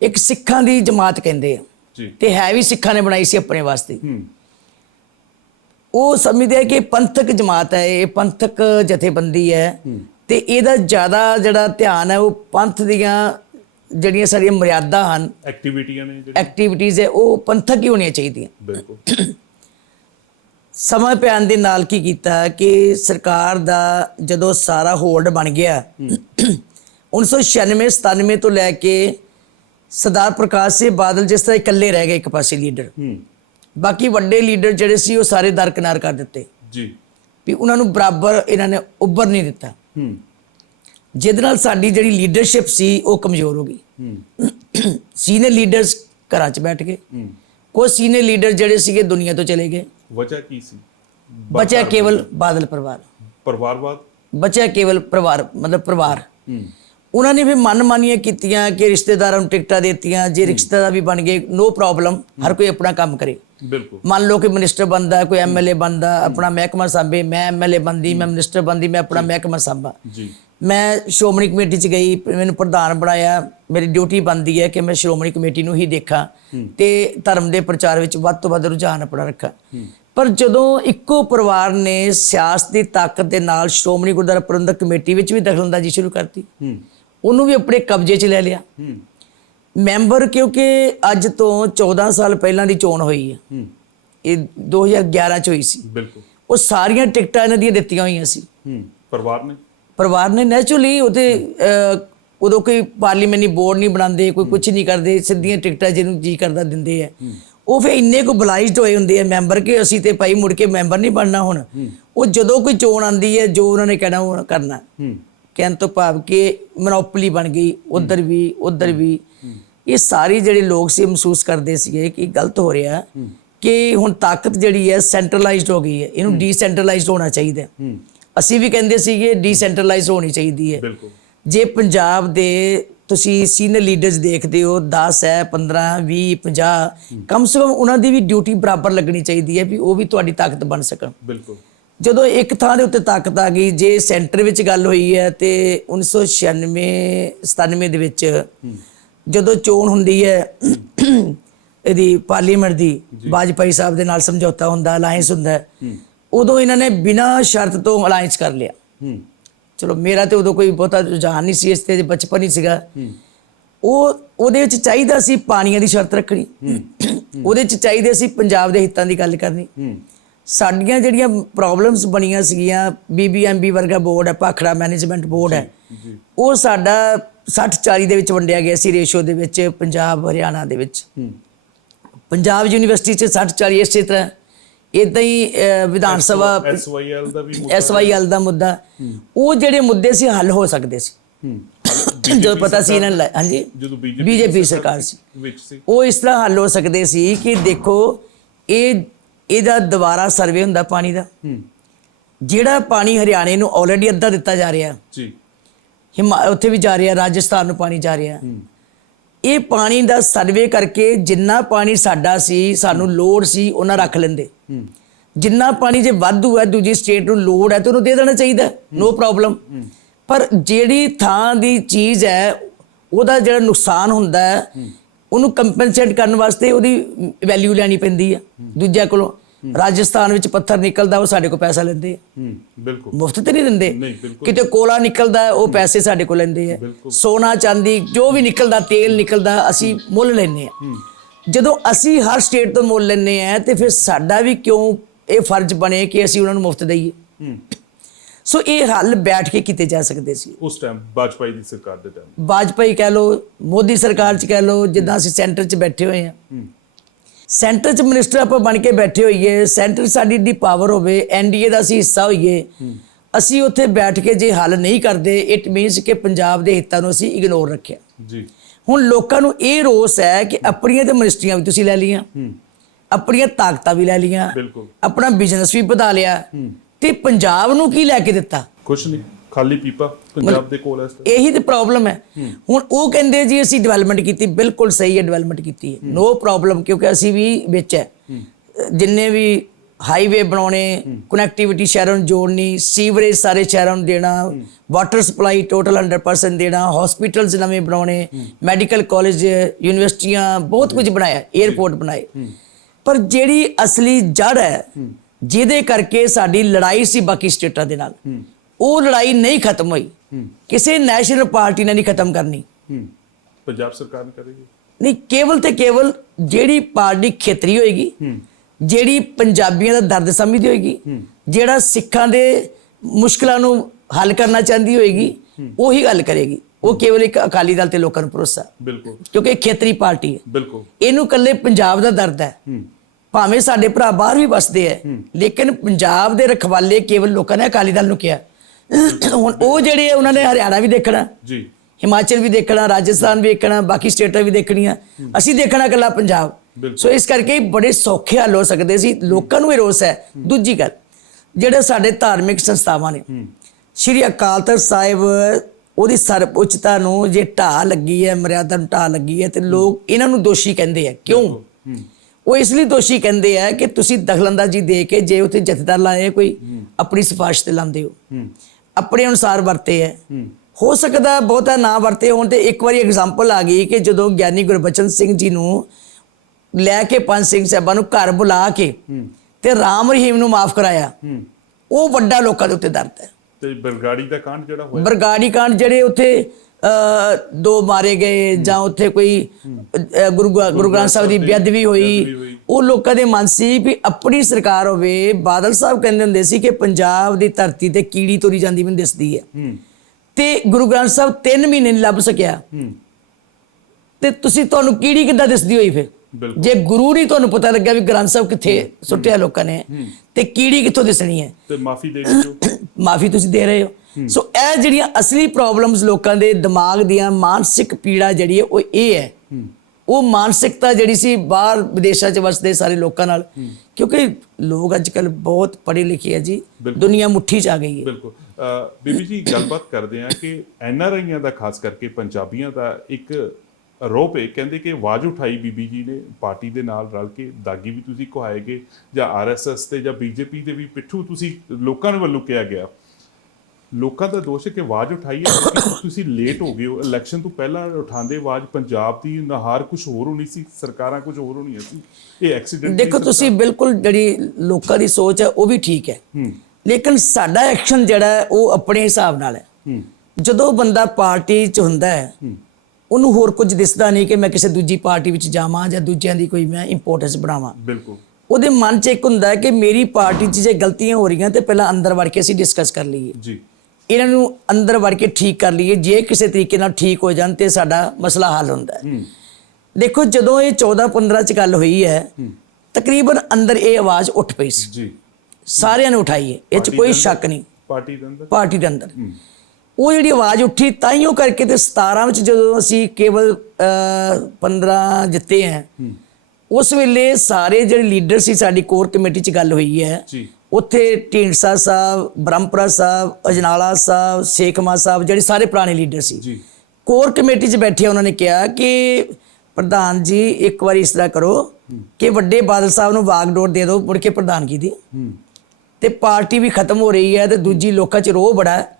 ਇੱਕ ਸਿੱਖਾਂ ਦੀ ਜਮਾਤ ਕਹਿੰਦੇ ਆ ਜੀ। ਤੇ ਹੈ ਵੀ ਸਿੱਖਾਂ ਨੇ ਬਣਾਈ ਸੀ ਆਪਣੇ ਵਾਸਤੇ। ਹੂੰ। ਉਹ ਸਮਝਦੇ ਆ ਕਿ ਪੰਥਕ ਜਮਾਤ ਹੈ, ਇਹ ਪੰਥਕ ਜਥੇਬੰਦੀ ਹੈ ਤੇ ਇਹਦਾ ਜ਼ਿਆਦਾ ਜਿਹੜਾ ਧਿਆਨ ਹੈ ਉਹ ਪੰਥ ਦੀਆਂ ਜਿਹੜੀਆਂ ਸਾਡੀਆਂ ਮਰਿਆਦਾ ਹਨ, ਐਕਟੀਵਿਟੀਆਂ ਨੇ ਜਿਹੜੀਆਂ। ਐਕਟੀਵਿਟੀਜ਼ ਹੈ, ਉਹ ਪੰਥਕ ਹੀ ਹੋਣੀਆਂ ਚਾਹੀਦੀਆਂ। ਬਿਲਕੁਲ। ਸਮਾਂ ਪੈਣ ਦੇ ਨਾਲ ਕੀ ਕੀਤਾ ਕਿ ਸਰਕਾਰ ਦਾ ਜਦੋਂ ਸਾਰਾ ਹੋਲਡ ਬਣ ਗਿਆ 1996-97 ਤੋਂ ਲੈ ਕੇ ਸਰਦਾਰ ਪ੍ਰਕਾਸ਼ ਸਿੰਘ ਬਾਦਲ ਜਿਸ ਤਰ੍ਹਾਂ ਇਕੱਲੇ ਰਹਿ ਗਏ ਇੱਕ ਪਾਸੇ ਲੀਡਰ, ਬਾਕੀ ਵੱਡੇ ਲੀਡਰ ਜਿਹੜੇ ਸੀ ਉਹ ਸਾਰੇ ਦਰਕਿਨਾਰ ਕਰ ਦਿੱਤੇ ਜੀ। ਵੀ ਉਹਨਾਂ ਨੂੰ ਬਰਾਬਰ ਇਹਨਾਂ ਨੇ ਉੱਭਰ ਨਹੀਂ ਦਿੱਤਾ, ਜਿਹਦੇ ਨਾਲ ਸਾਡੀ ਜਿਹੜੀ ਲੀਡਰਸ਼ਿਪ ਸੀ ਉਹ ਕਮਜ਼ੋਰ ਹੋ ਗਈ। ਸੀਨੀਅਰ ਲੀਡਰਸ ਘਰਾਂ 'ਚ ਬੈਠ ਗਏ, ਕੁਝ ਸੀਨੀਅਰ ਲੀਡਰ ਜਿਹੜੇ ਸੀਗੇ ਦੁਨੀਆ ਤੋਂ ਚਲੇ ਗਏ, ਵਜ੍ਹਾ ਕੀ ਸੀ? ਬਚਿਆ ਕੇਵਲ ਬਾਦਲ ਪਰਿਵਾਰ, ਪਰਿਵਾਰਵਾਦ, ਬਚਿਆ ਕੇਵਲ ਪਰਿਵਾਰ, ਮਤਲਬ ਪਰਿਵਾਰ। ਉਹਨਾਂ ਨੇ ਫਿਰ ਮਨਮਾਨੀਆਂ ਕੀਤੀਆਂ ਕਿ ਰਿਸ਼ਤੇਦਾਰਾਂ ਨੂੰ ਟਿਕਟਾਂ ਦੇਤੀਆਂ, ਜੇ ਰਿਸ਼ਤੇਦਾਰ ਵੀ ਬਣ ਗਏ ਨੋ ਪ੍ਰੋਬਲਮ, ਹਰ ਕੋਈ ਆਪਣਾ ਕੰਮ ਕਰੇ। ਬਿਲਕੁਲ। ਮੰਨ ਲਓ ਕਿ ਮਿਨਿਸਟਰ ਬਣਦਾ, ਕੋਈ ਐਮਐਲਏ ਬਣਦਾ, ਆਪਣਾ ਮਹਿਕਮਾ ਸਾਂਭੇ, ਮੈਂ ਐਮਐਲਏ ਬਣਦੀ, ਮੈਂ ਮਿਨਿਸਟਰ ਬਣਦੀ, ਮੈਂ ਆਪਣਾ ਮਹਿਕਮਾ ਸਾਂਭਾ। ਜੀ। ਮੈਂ ਸ਼੍ਰੋਮਣੀ ਕਮੇਟੀ 'ਚ ਗਈ, ਮੈਨੂੰ ਪ੍ਰਧਾਨ ਬਣਾਇਆ, ਮੇਰੀ ਡਿਊਟੀ ਬਣਦੀ ਹੈ ਕਿ ਮੈਂ ਸ਼੍ਰੋਮਣੀ ਕਮੇਟੀ ਨੂੰ ਹੀ ਦੇਖਾਂ ਤੇ ਧਰਮ ਦੇ ਪ੍ਰਚਾਰ ਵਿੱਚ ਵੱਧ ਤੋਂ ਵੱਧ ਰੁਝਾਨ ਆਪਣਾ ਰੱਖਾਂ। ਪਰ ਜਦੋਂ ਇੱਕੋ ਪਰਿਵਾਰ ਨੇ ਸਿਆਸਤ ਦੀ ਤਾਕਤ ਦੇ ਨਾਲ ਸ਼੍ਰੋਮਣੀ ਗੁਰਦੁਆਰਾ ਪ੍ਰਬੰਧਕ ਕਮੇਟੀ ਵਿੱਚ ਵੀ ਦਖਲਅੰਦਾਜ਼ੀ ਸ਼ੁਰੂ ਕਰਤੀ, ਉਹਨੂੰ ਵੀ ਆਪਣੇ ਕਬਜ਼ੇ 'ਚ ਲੈ ਲਿਆ। ਮੈਂਬਰ, ਕਿਉਂਕਿ ਅੱਜ ਤੋਂ 14 ਸਾਲ ਪਹਿਲਾਂ ਦੀ ਚੋਣ ਹੋਈ ਹੈ, ਇਹ 2011 ਚ ਹੋਈ ਸੀ, ਬਿਲਕੁਲ। ਉਹ ਸਾਰੀਆਂ ਟਿਕਟਾਂ ਇਹਨਾਂ ਦੀਆਂ ਦਿੱਤੀਆਂ ਹੋਈਆਂ ਸੀ ਪਰਿਵਾਰ ਨੇ ਨੈਚੁਰਲੀ। ਉਦੋਂ ਕੋਈ ਪਾਰਲੀਮੈਂਟਰੀ ਬੋਰਡ ਨਹੀਂ ਬਣਾਉਂਦੇ, ਕੋਈ ਕੁਝ ਨਹੀਂ ਕਰਦੇ, ਸਿੱਧੀਆਂ ਟਿਕਟਾਂ ਜਿਹਨੂੰ ਜੀ ਕਰਦਾ ਦਿੰਦੇ ਆ। ਉਹ ਫਿਰ ਇੰਨੇ ਕੁ ਬਲਾਈਜ਼ਡ ਹੋਏ ਹੁੰਦੇ ਆ ਮੈਂਬਰ ਕਿ ਅਸੀਂ ਤੇ ਭਾਈ ਮੁੜ ਕੇ ਮੈਂਬਰ ਨਹੀਂ ਬਣਨਾ ਹੁਣ। ਉਹ ਜਦੋਂ ਕੋਈ ਚੋਣ ਆਉਂਦੀ ਹੈ ਜੋ ਉਹਨਾਂ ਨੇ ਕਹਿਣਾ ਉਹ ਕਰਨਾ, ਕਹਿਣ ਤੋਂ ਭਾਵ ਕਿ ਮੋਨੋਪੋਲੀ ਬਣ ਗਈ, ਉਧਰ ਵੀ। ਇਹ ਸਾਰੇ ਜਿਹੜੇ ਲੋਕ ਸੀ ਮਹਿਸੂਸ ਕਰਦੇ ਸੀਗੇ ਕਿ ਗਲਤ ਹੋ ਰਿਹਾ, ਕਿ ਹੁਣ ਤਾਕਤ ਜਿਹੜੀ ਹੈ ਸੈਂਟਰਲਾਈਜ਼ਡ ਹੋ ਗਈ ਹੈ, ਇਹਨੂੰ ਡੀਸੈਂਟਰਲਾਈਜ਼ਡ ਹੋਣਾ ਚਾਹੀਦਾ। ਅਸੀਂ ਵੀ ਕਹਿੰਦੇ ਸੀਗੇ ਡੀਸੈਂਟਰਲਾਈਜ਼ਡ ਹੋਣੀ ਚਾਹੀਦੀ ਹੈ। ਜੇ ਪੰਜਾਬ ਦੇ ਤੁਸੀਂ ਸੀਨੀਅਰ ਲੀਡਰਸ ਦੇਖਦੇ ਹੋ 10 ਹੈ, 15, 20, 50, ਕਮ ਸੇ ਕਮ ਉਹਨਾਂ ਦੀ ਵੀ ਡਿਊਟੀ ਬਰਾਬਰ ਲੱਗਣੀ ਚਾਹੀਦੀ ਹੈ ਵੀ ਉਹ ਵੀ ਤੁਹਾਡੀ ਤਾਕਤ ਬਣ ਸਕਣ। ਬਿਲਕੁਲ। ਜਦੋਂ ਇੱਕ ਥਾਂ ਦੇ ਉੱਤੇ ਤਾਕਤ ਆ ਗਈ, ਜੇ ਸੈਂਟਰ ਵਿੱਚ ਗੱਲ ਹੋਈ ਹੈ ਤੇ 1996-97 ਦੇ ਵਿੱਚ ਜਦੋਂ ਚੋਣ ਹੁੰਦੀ ਹੈ ਇਹਦੀ ਪਾਰਲੀਮੈਂਟ ਦੀ, ਵਾਜਪਾਈ ਸਾਹਿਬ ਦੇ ਨਾਲ ਸਮਝੌਤਾ ਹੁੰਦਾ, ਅਲਾਇੰਸ ਹੁੰਦਾ, ਉਦੋਂ ਇਹਨਾਂ ਨੇ ਬਿਨਾਂ ਸ਼ਰਤ ਤੋਂ ਅਲਾਇੰਸ ਕਰ ਲਿਆ। ਚਲੋ ਮੇਰਾ ਤੇ ਉਦੋਂ ਕੋਈ ਬਹੁਤਾ ਰੁਝਾਨ ਨਹੀਂ ਸੀ ਇਸ ਤੇ, ਬਚਪਨ ਹੀ ਸੀਗਾ। ਉਹਦੇ ਵਿੱਚ ਚਾਹੀਦਾ ਸੀ ਪਾਣੀਆਂ ਦੀ ਸ਼ਰਤ ਰੱਖਣੀ, ਉਹਦੇ ਵਿੱਚ ਚਾਹੀਦੇ ਸੀ ਪੰਜਾਬ ਦੇ ਹਿੱਤਾਂ ਦੀ ਗੱਲ ਕਰਨੀ। ਸਾਡੀਆਂ ਜਿਹੜੀਆਂ ਪ੍ਰੋਬਲਮਸ ਬਣੀਆਂ ਸੀਗੀਆਂ, BBMB ਵਰਗਾ ਬੋਰਡ ਹੈ, ਭਾਖੜਾ ਮੈਨੇਜਮੈਂਟ ਬੋਰਡ ਹੈ, ਉਹ ਸਾਡਾ 60-40 ਦੇ ਵਿੱਚ ਵੰਡਿਆ ਗਿਆ ਸੀ ਰੇਸ਼ੋ ਦੇ ਵਿੱਚ। ਪੰਜਾਬ ਹਰਿਆਣਾ ਦੇ ਵਿੱਚ ਪੰਜਾਬ ਯੂਨੀਵਰਸਿਟੀ 'ਚ 60-40 ਇਸੇ ਤਰ੍ਹਾਂ, ਇੱਦਾਂ ਹੀ ਵਿਧਾਨ ਸਭਾ SYL ਦਾ ਮੁੱਦਾ, ਉਹ ਜਿਹੜੇ ਮੁੱਦੇ ਸੀ ਹੱਲ ਹੋ ਸਕਦੇ ਸੀ ਜਦੋਂ ਪਤਾ ਸੀ ਇਹਨਾਂ ਨੂੰ। ਹਾਂਜੀ, BJP ਸਰਕਾਰ ਸੀ, ਉਹ ਇਸ ਤਰ੍ਹਾਂ ਹੱਲ ਹੋ ਸਕਦੇ ਸੀ ਕਿ ਦੇਖੋ ਇਹਦਾ ਦੁਬਾਰਾ ਸਰਵੇ ਹੁੰਦਾ ਪਾਣੀ ਦਾ, ਜਿਹੜਾ ਪਾਣੀ ਹਰਿਆਣੇ ਨੂੰ ਆਲਰੇਡੀ ਅੱਧਾ ਦਿੱਤਾ ਜਾ ਰਿਹਾ ਜੀ, ਉੱਥੇ ਵੀ ਜਾ ਰਿਹਾ, ਰਾਜਸਥਾਨ ਨੂੰ ਪਾਣੀ ਜਾ ਰਿਹਾ, ਇਹ ਪਾਣੀ ਦਾ ਸਰਵੇ ਕਰਕੇ ਜਿੰਨਾ ਪਾਣੀ ਸਾਡਾ ਸੀ, ਸਾਨੂੰ ਲੋੜ ਸੀ, ਉਹਨਾਂ ਰੱਖ ਲੈਂਦੇ। ਜਿੰਨਾ ਪਾਣੀ ਜੇ ਵਾਧੂ ਹੈ, ਦੂਜੀ ਸਟੇਟ ਨੂੰ ਲੋੜ ਹੈ ਤੇ ਉਹਨੂੰ ਦੇ ਦੇਣਾ ਚਾਹੀਦਾ, ਨੋ ਪ੍ਰੋਬਲਮ। ਪਰ ਜਿਹੜੀ ਥਾਂ ਦੀ ਚੀਜ਼ ਹੈ ਉਹਦਾ ਜਿਹੜਾ ਨੁਕਸਾਨ ਹੁੰਦਾ ਹੈ ਉਹਨੂੰ ਕੰਪਨਸੇਟ ਕਰਨ ਵਾਸਤੇ ਉਹਦੀ ਵੈਲਿਊ ਲੈਣੀ ਪੈਂਦੀ ਹੈ ਦੂਜਿਆਂ ਕੋਲੋਂ। ਰਾਜਸਥਾਨ ਵਿੱਚ ਪੱਥਰ ਨਿਕਲਦਾ, ਉਹ ਸਾਡੇ ਕੋਲ ਪੈਸਾ ਲੈਂਦੇ ਆ, ਬਿਲਕੁਲ ਮੁਫਤ ਤੇ ਨਹੀਂ ਦਿੰਦੇ। ਕਿਤੇ ਕੋਲਾ ਨਿਕਲਦਾ, ਉਹ ਪੈਸੇ ਸਾਡੇ ਕੋਲ ਲੈਂਦੇ ਆ। ਸੋਨਾ ਚਾਂਦੀ ਜੋ ਵੀ ਨਿਕਲਦਾ, ਤੇਲ ਨਿਕਲਦਾ, ਅਸੀਂ ਮੁੱਲ ਲੈਂਦੇ ਆ। ਜਦੋਂ ਅਸੀਂ ਹਰ ਸਟੇਟ ਤੋਂ ਮੁੱਲ ਲੈਂਦੇ ਆ ਤੇ ਫਿਰ ਸਾਡਾ ਵੀ ਕਿਉਂ ਇਹ ਫਰਜ਼ ਬਣੇ ਕਿ ਅਸੀਂ ਉਹਨਾਂ ਨੂੰ ਮੁਫਤ ਦਈਏ? ਸੋ ਇਹ ਹੱਲ ਬੈਠ ਕੇ ਕੀਤੇ ਜਾ ਸਕਦੇ ਸੀ ਉਸ ਟਾਈਮ, ਵਾਜਪਾਈ ਦੀ ਸਰਕਾਰ ਦੇ ਟਾਈਮ। ਵਾਜਪਾਈ ਕਹਿ ਲਓ, ਮੋਦੀ ਸਰਕਾਰ 'ਚ ਕਹਿ ਲਓ, ਜਿੱਦਾਂ ਅਸੀਂ ਸੈਂਟਰ 'ਚ ਬੈਠੇ ਹੋਏ ਆ, ਸੈਂਟਰ 'ਚ ਮਿਨਿਸਟਰ ਆਪਾਂ ਬਣ ਕੇ ਬੈਠੇ ਹੋਈਏ, ਸੈਂਟਰ ਸਾਡੀ ਦੀ ਪਾਵਰ ਹੋਵੇ, NDA ਦਾ ਅਸੀਂ ਹਿੱਸਾ ਹੋਈਏ, ਅਸੀਂ ਉੱਥੇ ਬੈਠ ਕੇ ਜੇ ਹੱਲ ਨਹੀਂ ਕਰਦੇ, ਇਟ ਮੀਨਸ ਕਿ ਪੰਜਾਬ ਦੇ ਹਿੱਤਾਂ ਨੂੰ ਅਸੀਂ ਇਗਨੋਰ ਰੱਖਿਆ ਜੀ। ਹੁਣ ਲੋਕਾਂ ਨੂੰ ਇਹ ਰੋਸ ਹੈ ਕਿ ਆਪਣੀਆਂ ਤੇ ਮਿਨਿਸਟਰੀਆਂ ਵੀ ਤੁਸੀਂ ਲੈ ਲਈਆਂ, ਆਪਣੀਆਂ ਤਾਕਤਾਂ ਵੀ ਲੈ ਲਈਆਂ, ਆਪਣਾ ਬਿਜ਼ਨਸ ਵੀ ਵਧਾ ਲਿਆ, ਤੇ ਪੰਜਾਬ ਨੂੰ ਕੀ ਲੈ ਕੇ ਦਿੱਤਾ? ਕੁਛ ਨਹੀਂ। ਖਾਲੀ ਪੀਪਾ ਪੰਜਾਬ ਦੇ ਕੋਲ ਇਸ ਇਹੀ ਤੇ ਪ੍ਰੋਬਲਮ ਹੈ। ਹੁਣ ਉਹ ਕਹਿੰਦੇ ਜੀ ਅਸੀਂ ਡਿਵੈਲਪਮੈਂਟ ਕੀਤੀ, ਬਿਲਕੁਲ ਸਹੀ ਹੈ, ਡਿਵੈਲਪਮੈਂਟ ਕੀਤੀ ਹੈ, ਨੋ ਪ੍ਰੋਬਲਮ, ਕਿਉਂਕਿ ਅਸੀਂ ਵੀ ਵਿੱਚ ਹੈ। ਜਿੰਨੇ ਵੀ ਹਾਈਵੇ ਬਣਾਉਣੇ, ਕਨੈਕਟੀਵਿਟੀ ਸ਼ਹਿਰਾਂ ਨੂੰ ਜੋੜਨੀ, ਸੀਵਰੇਜ ਸਾਰੇ ਸ਼ਹਿਰਾਂ ਨੂੰ ਦੇਣਾ, ਵਾਟਰ ਸਪਲਾਈ ਟੋਟਲ 100% ਦੇਣਾ, ਹਸਪੀਟਲਸ ਨਵੇਂ ਬਣਾਉਣੇ, ਮੈਡੀਕਲ ਕਾਲਜ, ਯੂਨੀਵਰਸਿਟੀਆਂ, ਬਹੁਤ ਕੁਝ ਬਣਾਇਆ, 에ਅਰਪੋਰਟ ਬਣਾਏ। ਪਰ ਜਿਹੜੀ ਅਸਲੀ ਜੜ ਹੈ ਜਿਹਦੇ ਕਰਕੇ ਸਾਡੀ ਲੜਾਈ ਸੀ ਬਾਕੀ ਸਟੇਟਾਂ ਦੇ ਨਾਲ, ਉਹ ਲੜਾਈ ਨਹੀਂ ਖਤਮ ਹੋਈ। ਕਿਸੇ ਨੈਸ਼ਨਲ ਪਾਰਟੀ ਨੇ ਨਹੀਂ ਖਤਮ ਕਰਨੀ, ਪੰਜਾਬ ਸਰਕਾਰ ਨੇ ਕਰੇਗੀ ਨਹੀਂ। ਕੇਵਲ ਤੇ ਕੇਵਲ ਜਿਹੜੀ ਪਾਰਟੀ ਖੇਤਰੀ ਹੋਏਗੀ, ਜਿਹੜੀ ਪੰਜਾਬੀਆਂ ਦਾ ਦਰਦ ਸਮਝਦੀ ਹੋਏਗੀ, ਜਿਹੜਾ ਸਿੱਖਾਂ ਦੇ ਮੁਸ਼ਕਲਾਂ ਨੂੰ ਹੱਲ ਕਰਨਾ ਚਾਹੁੰਦੀ ਹੋਏਗੀ, ਉਹੀ ਗੱਲ ਕਰੇਗੀ। ਉਹ ਕੇਵਲ ਇੱਕ ਅਕਾਲੀ ਦਲ ਤੇ ਲੋਕਾਂ ਨੂੰ ਭਰੋਸਾ, ਬਿਲਕੁਲ, ਕਿਉਂਕਿ ਇਹ ਖੇਤਰੀ ਪਾਰਟੀ ਹੈ। ਬਿਲਕੁਲ, ਇਹਨੂੰ ਇਕੱਲੇ ਪੰਜਾਬ ਦਾ ਦਰਦ ਹੈ। ਭਾਵੇਂ ਸਾਡੇ ਭਰਾ ਬਾਹਰ ਵੀ ਵਸਦੇ ਹੈ, ਲੇਕਿਨ ਪੰਜਾਬ ਦੇ ਰਖਵਾਲੇ ਕੇਵਲ ਲੋਕਾਂ ਨੇ ਅਕਾਲੀ ਦਲ ਨੂੰ ਕਿਹਾ। ਹੁਣ ਉਹ ਜਿਹੜੇ ਆ, ਉਹਨਾਂ ਨੇ ਹਰਿਆਣਾ ਵੀ ਦੇਖਣਾ ਜੀ, ਹਿਮਾਚਲ ਵੀ ਦੇਖਣਾ, ਰਾਜਸਥਾਨ ਵੀ ਦੇਖਣਾ, ਬਾਕੀ ਸਟੇਟਾਂ ਵੀ ਦੇਖਣੀਆਂ, ਅਸੀਂ ਦੇਖਣਾ ਇਕੱਲਾ ਪੰਜਾਬ। ਸੋ ਇਸ ਕਰਕੇ ਬੜੇ ਸੌਖੇ ਹੱਲ ਹੋ ਸਕਦੇ ਸੀ। ਲੋਕਾਂ ਨੂੰ ਇਹ ਰੋਸ ਹੈ। ਦੂਜੀ ਗੱਲ, ਜਿਹੜੇ ਸਾਡੇ ਧਾਰਮਿਕ ਸੰਸਥਾਵਾਂ ਨੇ, ਸ਼੍ਰੀ ਅਕਾਲ ਤਖਤ ਸਾਹਿਬ, ਉਹਦੀ ਸਰਵਉੱਚਤਾ ਨੂੰ ਜੇ ਢਾਹ ਲੱਗੀ ਹੈ, ਮਰਿਆਦਾ ਨੂੰ ਢਾਹ ਲੱਗੀ ਹੈ, ਤੇ ਲੋਕ ਇਹਨਾਂ ਨੂੰ ਦੋਸ਼ੀ ਕਹਿੰਦੇ ਆ। ਕਿਉਂ? ਉਹ ਇਸ ਲਈ ਦੋਸ਼ੀ ਕਹਿੰਦੇ ਆ ਕਿ ਤੁਸੀਂ ਦਖਲਅੰਦਾਜ਼ੀ ਦੇ ਕੇ, ਜੇ ਉੱਥੇ ਜਥੇਦਾਰ ਲਾਏ ਕੋਈ, ਆਪਣੀ ਸਿਫਾਰਿਸ਼ ਤੇ ਲਾਉਂਦੇ ਹੋ, ਆਪਣੇ ਅਨੁਸਾਰ ਵਰਤੇ ਹੈ। ਹੋ ਸਕਦਾ ਬਹੁਤਾ ਨਾ ਵਰਤੇ ਹੋਣ। ਤੇ ਇੱਕ ਵਾਰੀ ਐਗਜ਼ਾਮਪਲ ਆ ਗਈ ਕਿ ਜਦੋਂ ਗਿਆਨੀ ਗੁਰਬਚਨ ਸਿੰਘ ਜੀ ਨੂੰ ਲੈ ਕੇ ਪੰਜ ਸਿੰਘ ਸਾਹਿਬਾਂ ਨੂੰ ਘਰ ਬੁਲਾ ਕੇ ਤੇ ਰਾਮ ਰਹੀਮ ਨੂੰ ਮਾਫ ਕਰਾਇਆ, ਉਹ ਵੱਡਾ ਲੋਕਾਂ ਦੇ ਉੱਤੇ ਦਰਦ ਹੈ। ਤੇ ਬਰਗਾੜੀ ਦਾ ਕਾਂਡ ਜਿਹੜਾ ਹੋਇਆ, ਬਰਗਾੜੀ ਕਾਂਡ, ਜਿਹੜੇ ਉੱਥੇ 2 ਮਾਰੇ ਗਏ, ਜਾਂ ਉੱਥੇ ਕੋਈ ਗੁਰੂ ਗ੍ਰੰਥ ਸਾਹਿਬ ਦੀ ਬੇਅਦਬੀ ਹੋਈ, ਉਹ ਲੋਕਾਂ ਦੇ ਮਨ ਸੀ ਵੀ ਆਪਣੀ ਸਰਕਾਰ ਹੋਵੇ। ਬਾਦਲ ਸਾਹਿਬ ਕਹਿੰਦੇ ਹੁੰਦੇ ਸੀ ਕਿ ਪੰਜਾਬ ਦੀ ਧਰਤੀ ਤੇ ਕੀੜੀ ਤੁਰੀ ਜਾਂਦੀ ਮੈਨੂੰ ਦਿਸਦੀ ਹੈ, ਤੇ ਗੁਰੂ ਗ੍ਰੰਥ ਸਾਹਿਬ 3 ਮਹੀਨੇ ਨਹੀਂ ਲੱਭ ਸਕਿਆ, ਤੇ ਤੁਹਾਨੂੰ ਕੀੜੀ ਕਿੱਦਾਂ ਦਿਸਦੀ ਹੋਈ? ਫਿਰ ਜੇ ਗੁਰੂ ਨਹੀਂ ਤੁਹਾਨੂੰ ਪਤਾ ਲੱਗਿਆ ਵੀ ਗ੍ਰੰਥ ਸਾਹਿਬ ਕਿੱਥੇ ਸੁੱਟਿਆ ਲੋਕਾਂ ਨੇ, ਤੇ ਕੀੜੀ ਕਿੱਥੋਂ ਦਿਸਣੀ ਹੈ? ਤੇ ਮਾਫੀ ਦੇ ਦਿਓ, ਮਾਫੀ ਤੁਸੀਂ ਦੇ ਰਹੇ ਹੋ। ਸੋ ਇਹ ਜਿਹੜੀਆਂ ਅਸਲੀ ਪ੍ਰੋਬਲਮਸ ਲੋਕਾਂ ਦੇ ਦਿਮਾਗ ਦੀਆਂ, ਮਾਨਸਿਕ ਪੀੜਾ ਜਿਹੜੀ ਹੈ, ਉਹ ਇਹ ਹੈ। ਉਹ ਮਾਨਸਿਕਤਾ ਜਿਹੜੀ ਸੀ ਬਾਹਰ ਵਿਦੇਸ਼ਾਂ 'ਚ ਵਸਦੇ ਸਾਰੇ ਲੋਕਾਂ ਨਾਲ, ਕਿਉਂਕਿ ਲੋਕ ਅੱਜ ਕੱਲ੍ਹ ਬਹੁਤ ਪੜ੍ਹੇ ਲਿਖੇ ਹੈ ਜੀ, ਦੁਨੀਆ ਮੁੱਠੀ 'ਚ ਆ ਗਈ ਹੈ। ਬਿਲਕੁਲ। ਬੀਬੀ ਜੀ, ਗੱਲਬਾਤ ਕਰਦੇ ਆ ਕਿ NRIਆਂ ਦਾ, ਖਾਸ ਕਰਕੇ ਪੰਜਾਬੀਆਂ ਦਾ ਇੱਕ ਆਰੋਪ ਹੈ, ਕਹਿੰਦੇ ਕਿ ਆਵਾਜ਼ ਉਠਾਈ ਬੀਬੀ ਜੀ ਨੇ ਪਾਰਟੀ ਦੇ ਨਾਲ ਰਲ ਕੇ, ਦਾਗੀ ਵੀ ਤੁਸੀਂ ਕਹਾਏਗੇ, ਜਾਂ RSS ਤੇ ਜਾਂ BJP ਦੇ ਵੀ ਪਿੱਠੂ ਤੁਸੀਂ ਲੋਕਾਂ ਦੇ ਵੱਲੋਂ ਕਿਹਾ ਗਿਆ। ਲੋਕਾਂ ਦਾ ਦੋਸ਼ ਹੈ ਕਿ ਆਵਾਜ਼ ਉਠਾਈ ਹੈ, ਤੁਸੀਂ ਲੇਟ ਹੋ ਗਏ ਹੋ। ਇਲੈਕਸ਼ਨ ਤੋਂ ਪਹਿਲਾਂ ਉਠਾਉਂਦੇ ਆਵਾਜ਼, ਪੰਜਾਬ ਦੀ ਨਹਾਰ ਕੁਝ ਹੋਰ ਹੋਣੀ ਸੀ, ਸਰਕਾਰਾਂ ਕੁਝ ਹੋਰ ਹੋਣੀਆਂ ਸੀ। ਇਹ ਐਕਸੀਡੈਂਟ ਦੇਖੋ, ਤੁਸੀਂ ਬਿਲਕੁਲ ਜਿਹੜੀ ਲੋਕਾਂ ਦੀ ਸੋਚ ਹੈ ਉਹ ਵੀ ਠੀਕ ਹੈ, ਲੇਕਿਨ ਸਾਡਾ ਐਕਸ਼ਨ ਜਿਹੜਾ ਹੈ ਉਹ ਆਪਣੇ ਹਿਸਾਬ ਨਾਲ ਹੈ। ਜਦੋਂ ਬੰਦਾ ਪਾਰਟੀ 'ਚ ਹੁੰਦਾ ਹੈ, ਉਹਨੂੰ ਹੋਰ ਕੁਝ ਦਿਸਦਾ ਨਹੀਂ ਕਿ ਮੈਂ ਕਿਸੇ ਦੂਜੀ ਪਾਰਟੀ ਵਿੱਚ ਜਾਵਾਂ ਜਾਂ ਦੂਜਿਆਂ ਦੀ ਕੋਈ ਮੈਂ ਇੰਪੋਰਟੈਂਸ ਬਣਾਵਾਂ। ਬਿਲਕੁਲ, ਉਹਦੇ ਮਨ 'ਚ ਇੱਕ ਹੁੰਦਾ ਹੈ ਕਿ ਮੇਰੀ ਪਾਰਟੀ 'ਚ ਜੇ ਗਲਤੀਆਂ ਹੋ ਰਹੀਆਂ ਤੇ ਪਹਿਲਾਂ ਅੰਦਰ ਵੜ ਕੇ ਅਸੀਂ ਡਿਸਕਸ ਕਰ ਲਈਏ ਜੀ, ਇਹਨਾਂ ਨੂੰ ਅੰਦਰ ਵੜ ਕੇ ਠੀਕ ਕਰ ਲਈਏ। ਜੇ ਕਿਸੇ ਤਰੀਕੇ ਨਾਲ ਠੀਕ ਹੋ ਜਾਣ ਤੇ ਸਾਡਾ ਮਸਲਾ ਹੱਲ ਹੁੰਦਾ ਹੈ। ਦੇਖੋ, ਜਦੋਂ ਇਹ 14-15 'ਚ ਗੱਲ ਹੋਈ ਹੈ, ਤਕਰੀਬਨ ਅੰਦਰ ਇਹ ਆਵਾਜ਼ ਉੱਠ ਪਈ ਸੀ ਜੀ, ਸਾਰਿਆਂ ਨੇ ਉਠਾਈ ਹੈ, ਇਹ 'ਚ ਕੋਈ ਸ਼ੱਕ ਨਹੀਂ। ਪਾਰਟੀ ਦੇ ਅੰਦਰ ਉਹ ਜਿਹੜੀ ਆਵਾਜ਼ ਉੱਠੀ, ਤਾਈਓ ਕਰਕੇ ਤੇ 17 ਵਿੱਚ ਜਦੋਂ ਅਸੀਂ ਕੇਵਲ 15 ਜਿੱਤੇ ਹੈ, ਉਸ ਵੇਲੇ ਸਾਰੇ ਜਿਹੜੇ ਲੀਡਰ ਸੀ, ਸਾਡੀ ਕੋਰ ਕਮੇਟੀ 'ਚ ਗੱਲ ਹੋਈ ਹੈ, ਉੱਥੇ ਢੀਂਡਸਾ ਸਾਹਿਬ, ਬ੍ਰਹਮਪੁਰਾ ਸਾਹਿਬ, ਅਜਨਾਲਾ ਸਾਹਿਬ, ਸੇਖਮਾ ਸਾਹਿਬ, ਜਿਹੜੇ ਸਾਰੇ ਪੁਰਾਣੇ ਲੀਡਰ ਸੀ, ਕੋਰ ਕਮੇਟੀ 'ਚ ਬੈਠੇ, ਉਹਨਾਂ ਨੇ ਕਿਹਾ ਕਿ ਪ੍ਰਧਾਨ ਜੀ ਇੱਕ ਵਾਰੀ ਇਸ ਤਰ੍ਹਾਂ ਕਰੋ ਕਿ ਵੱਡੇ ਬਾਦਲ ਸਾਹਿਬ ਨੂੰ ਵਾਗਡੋਰ ਦੇ ਦਿਓ ਮੁੜ ਕੇ ਪ੍ਰਧਾਨਗੀ ਦੀ, ਤੇ ਪਾਰਟੀ ਵੀ ਖਤਮ ਹੋ ਰਹੀ ਹੈ, ਤੇ ਦੂਜੀ ਲੋਕਾਂ 'ਚ ਰੋਹ ਬੜਾ ਹੈ,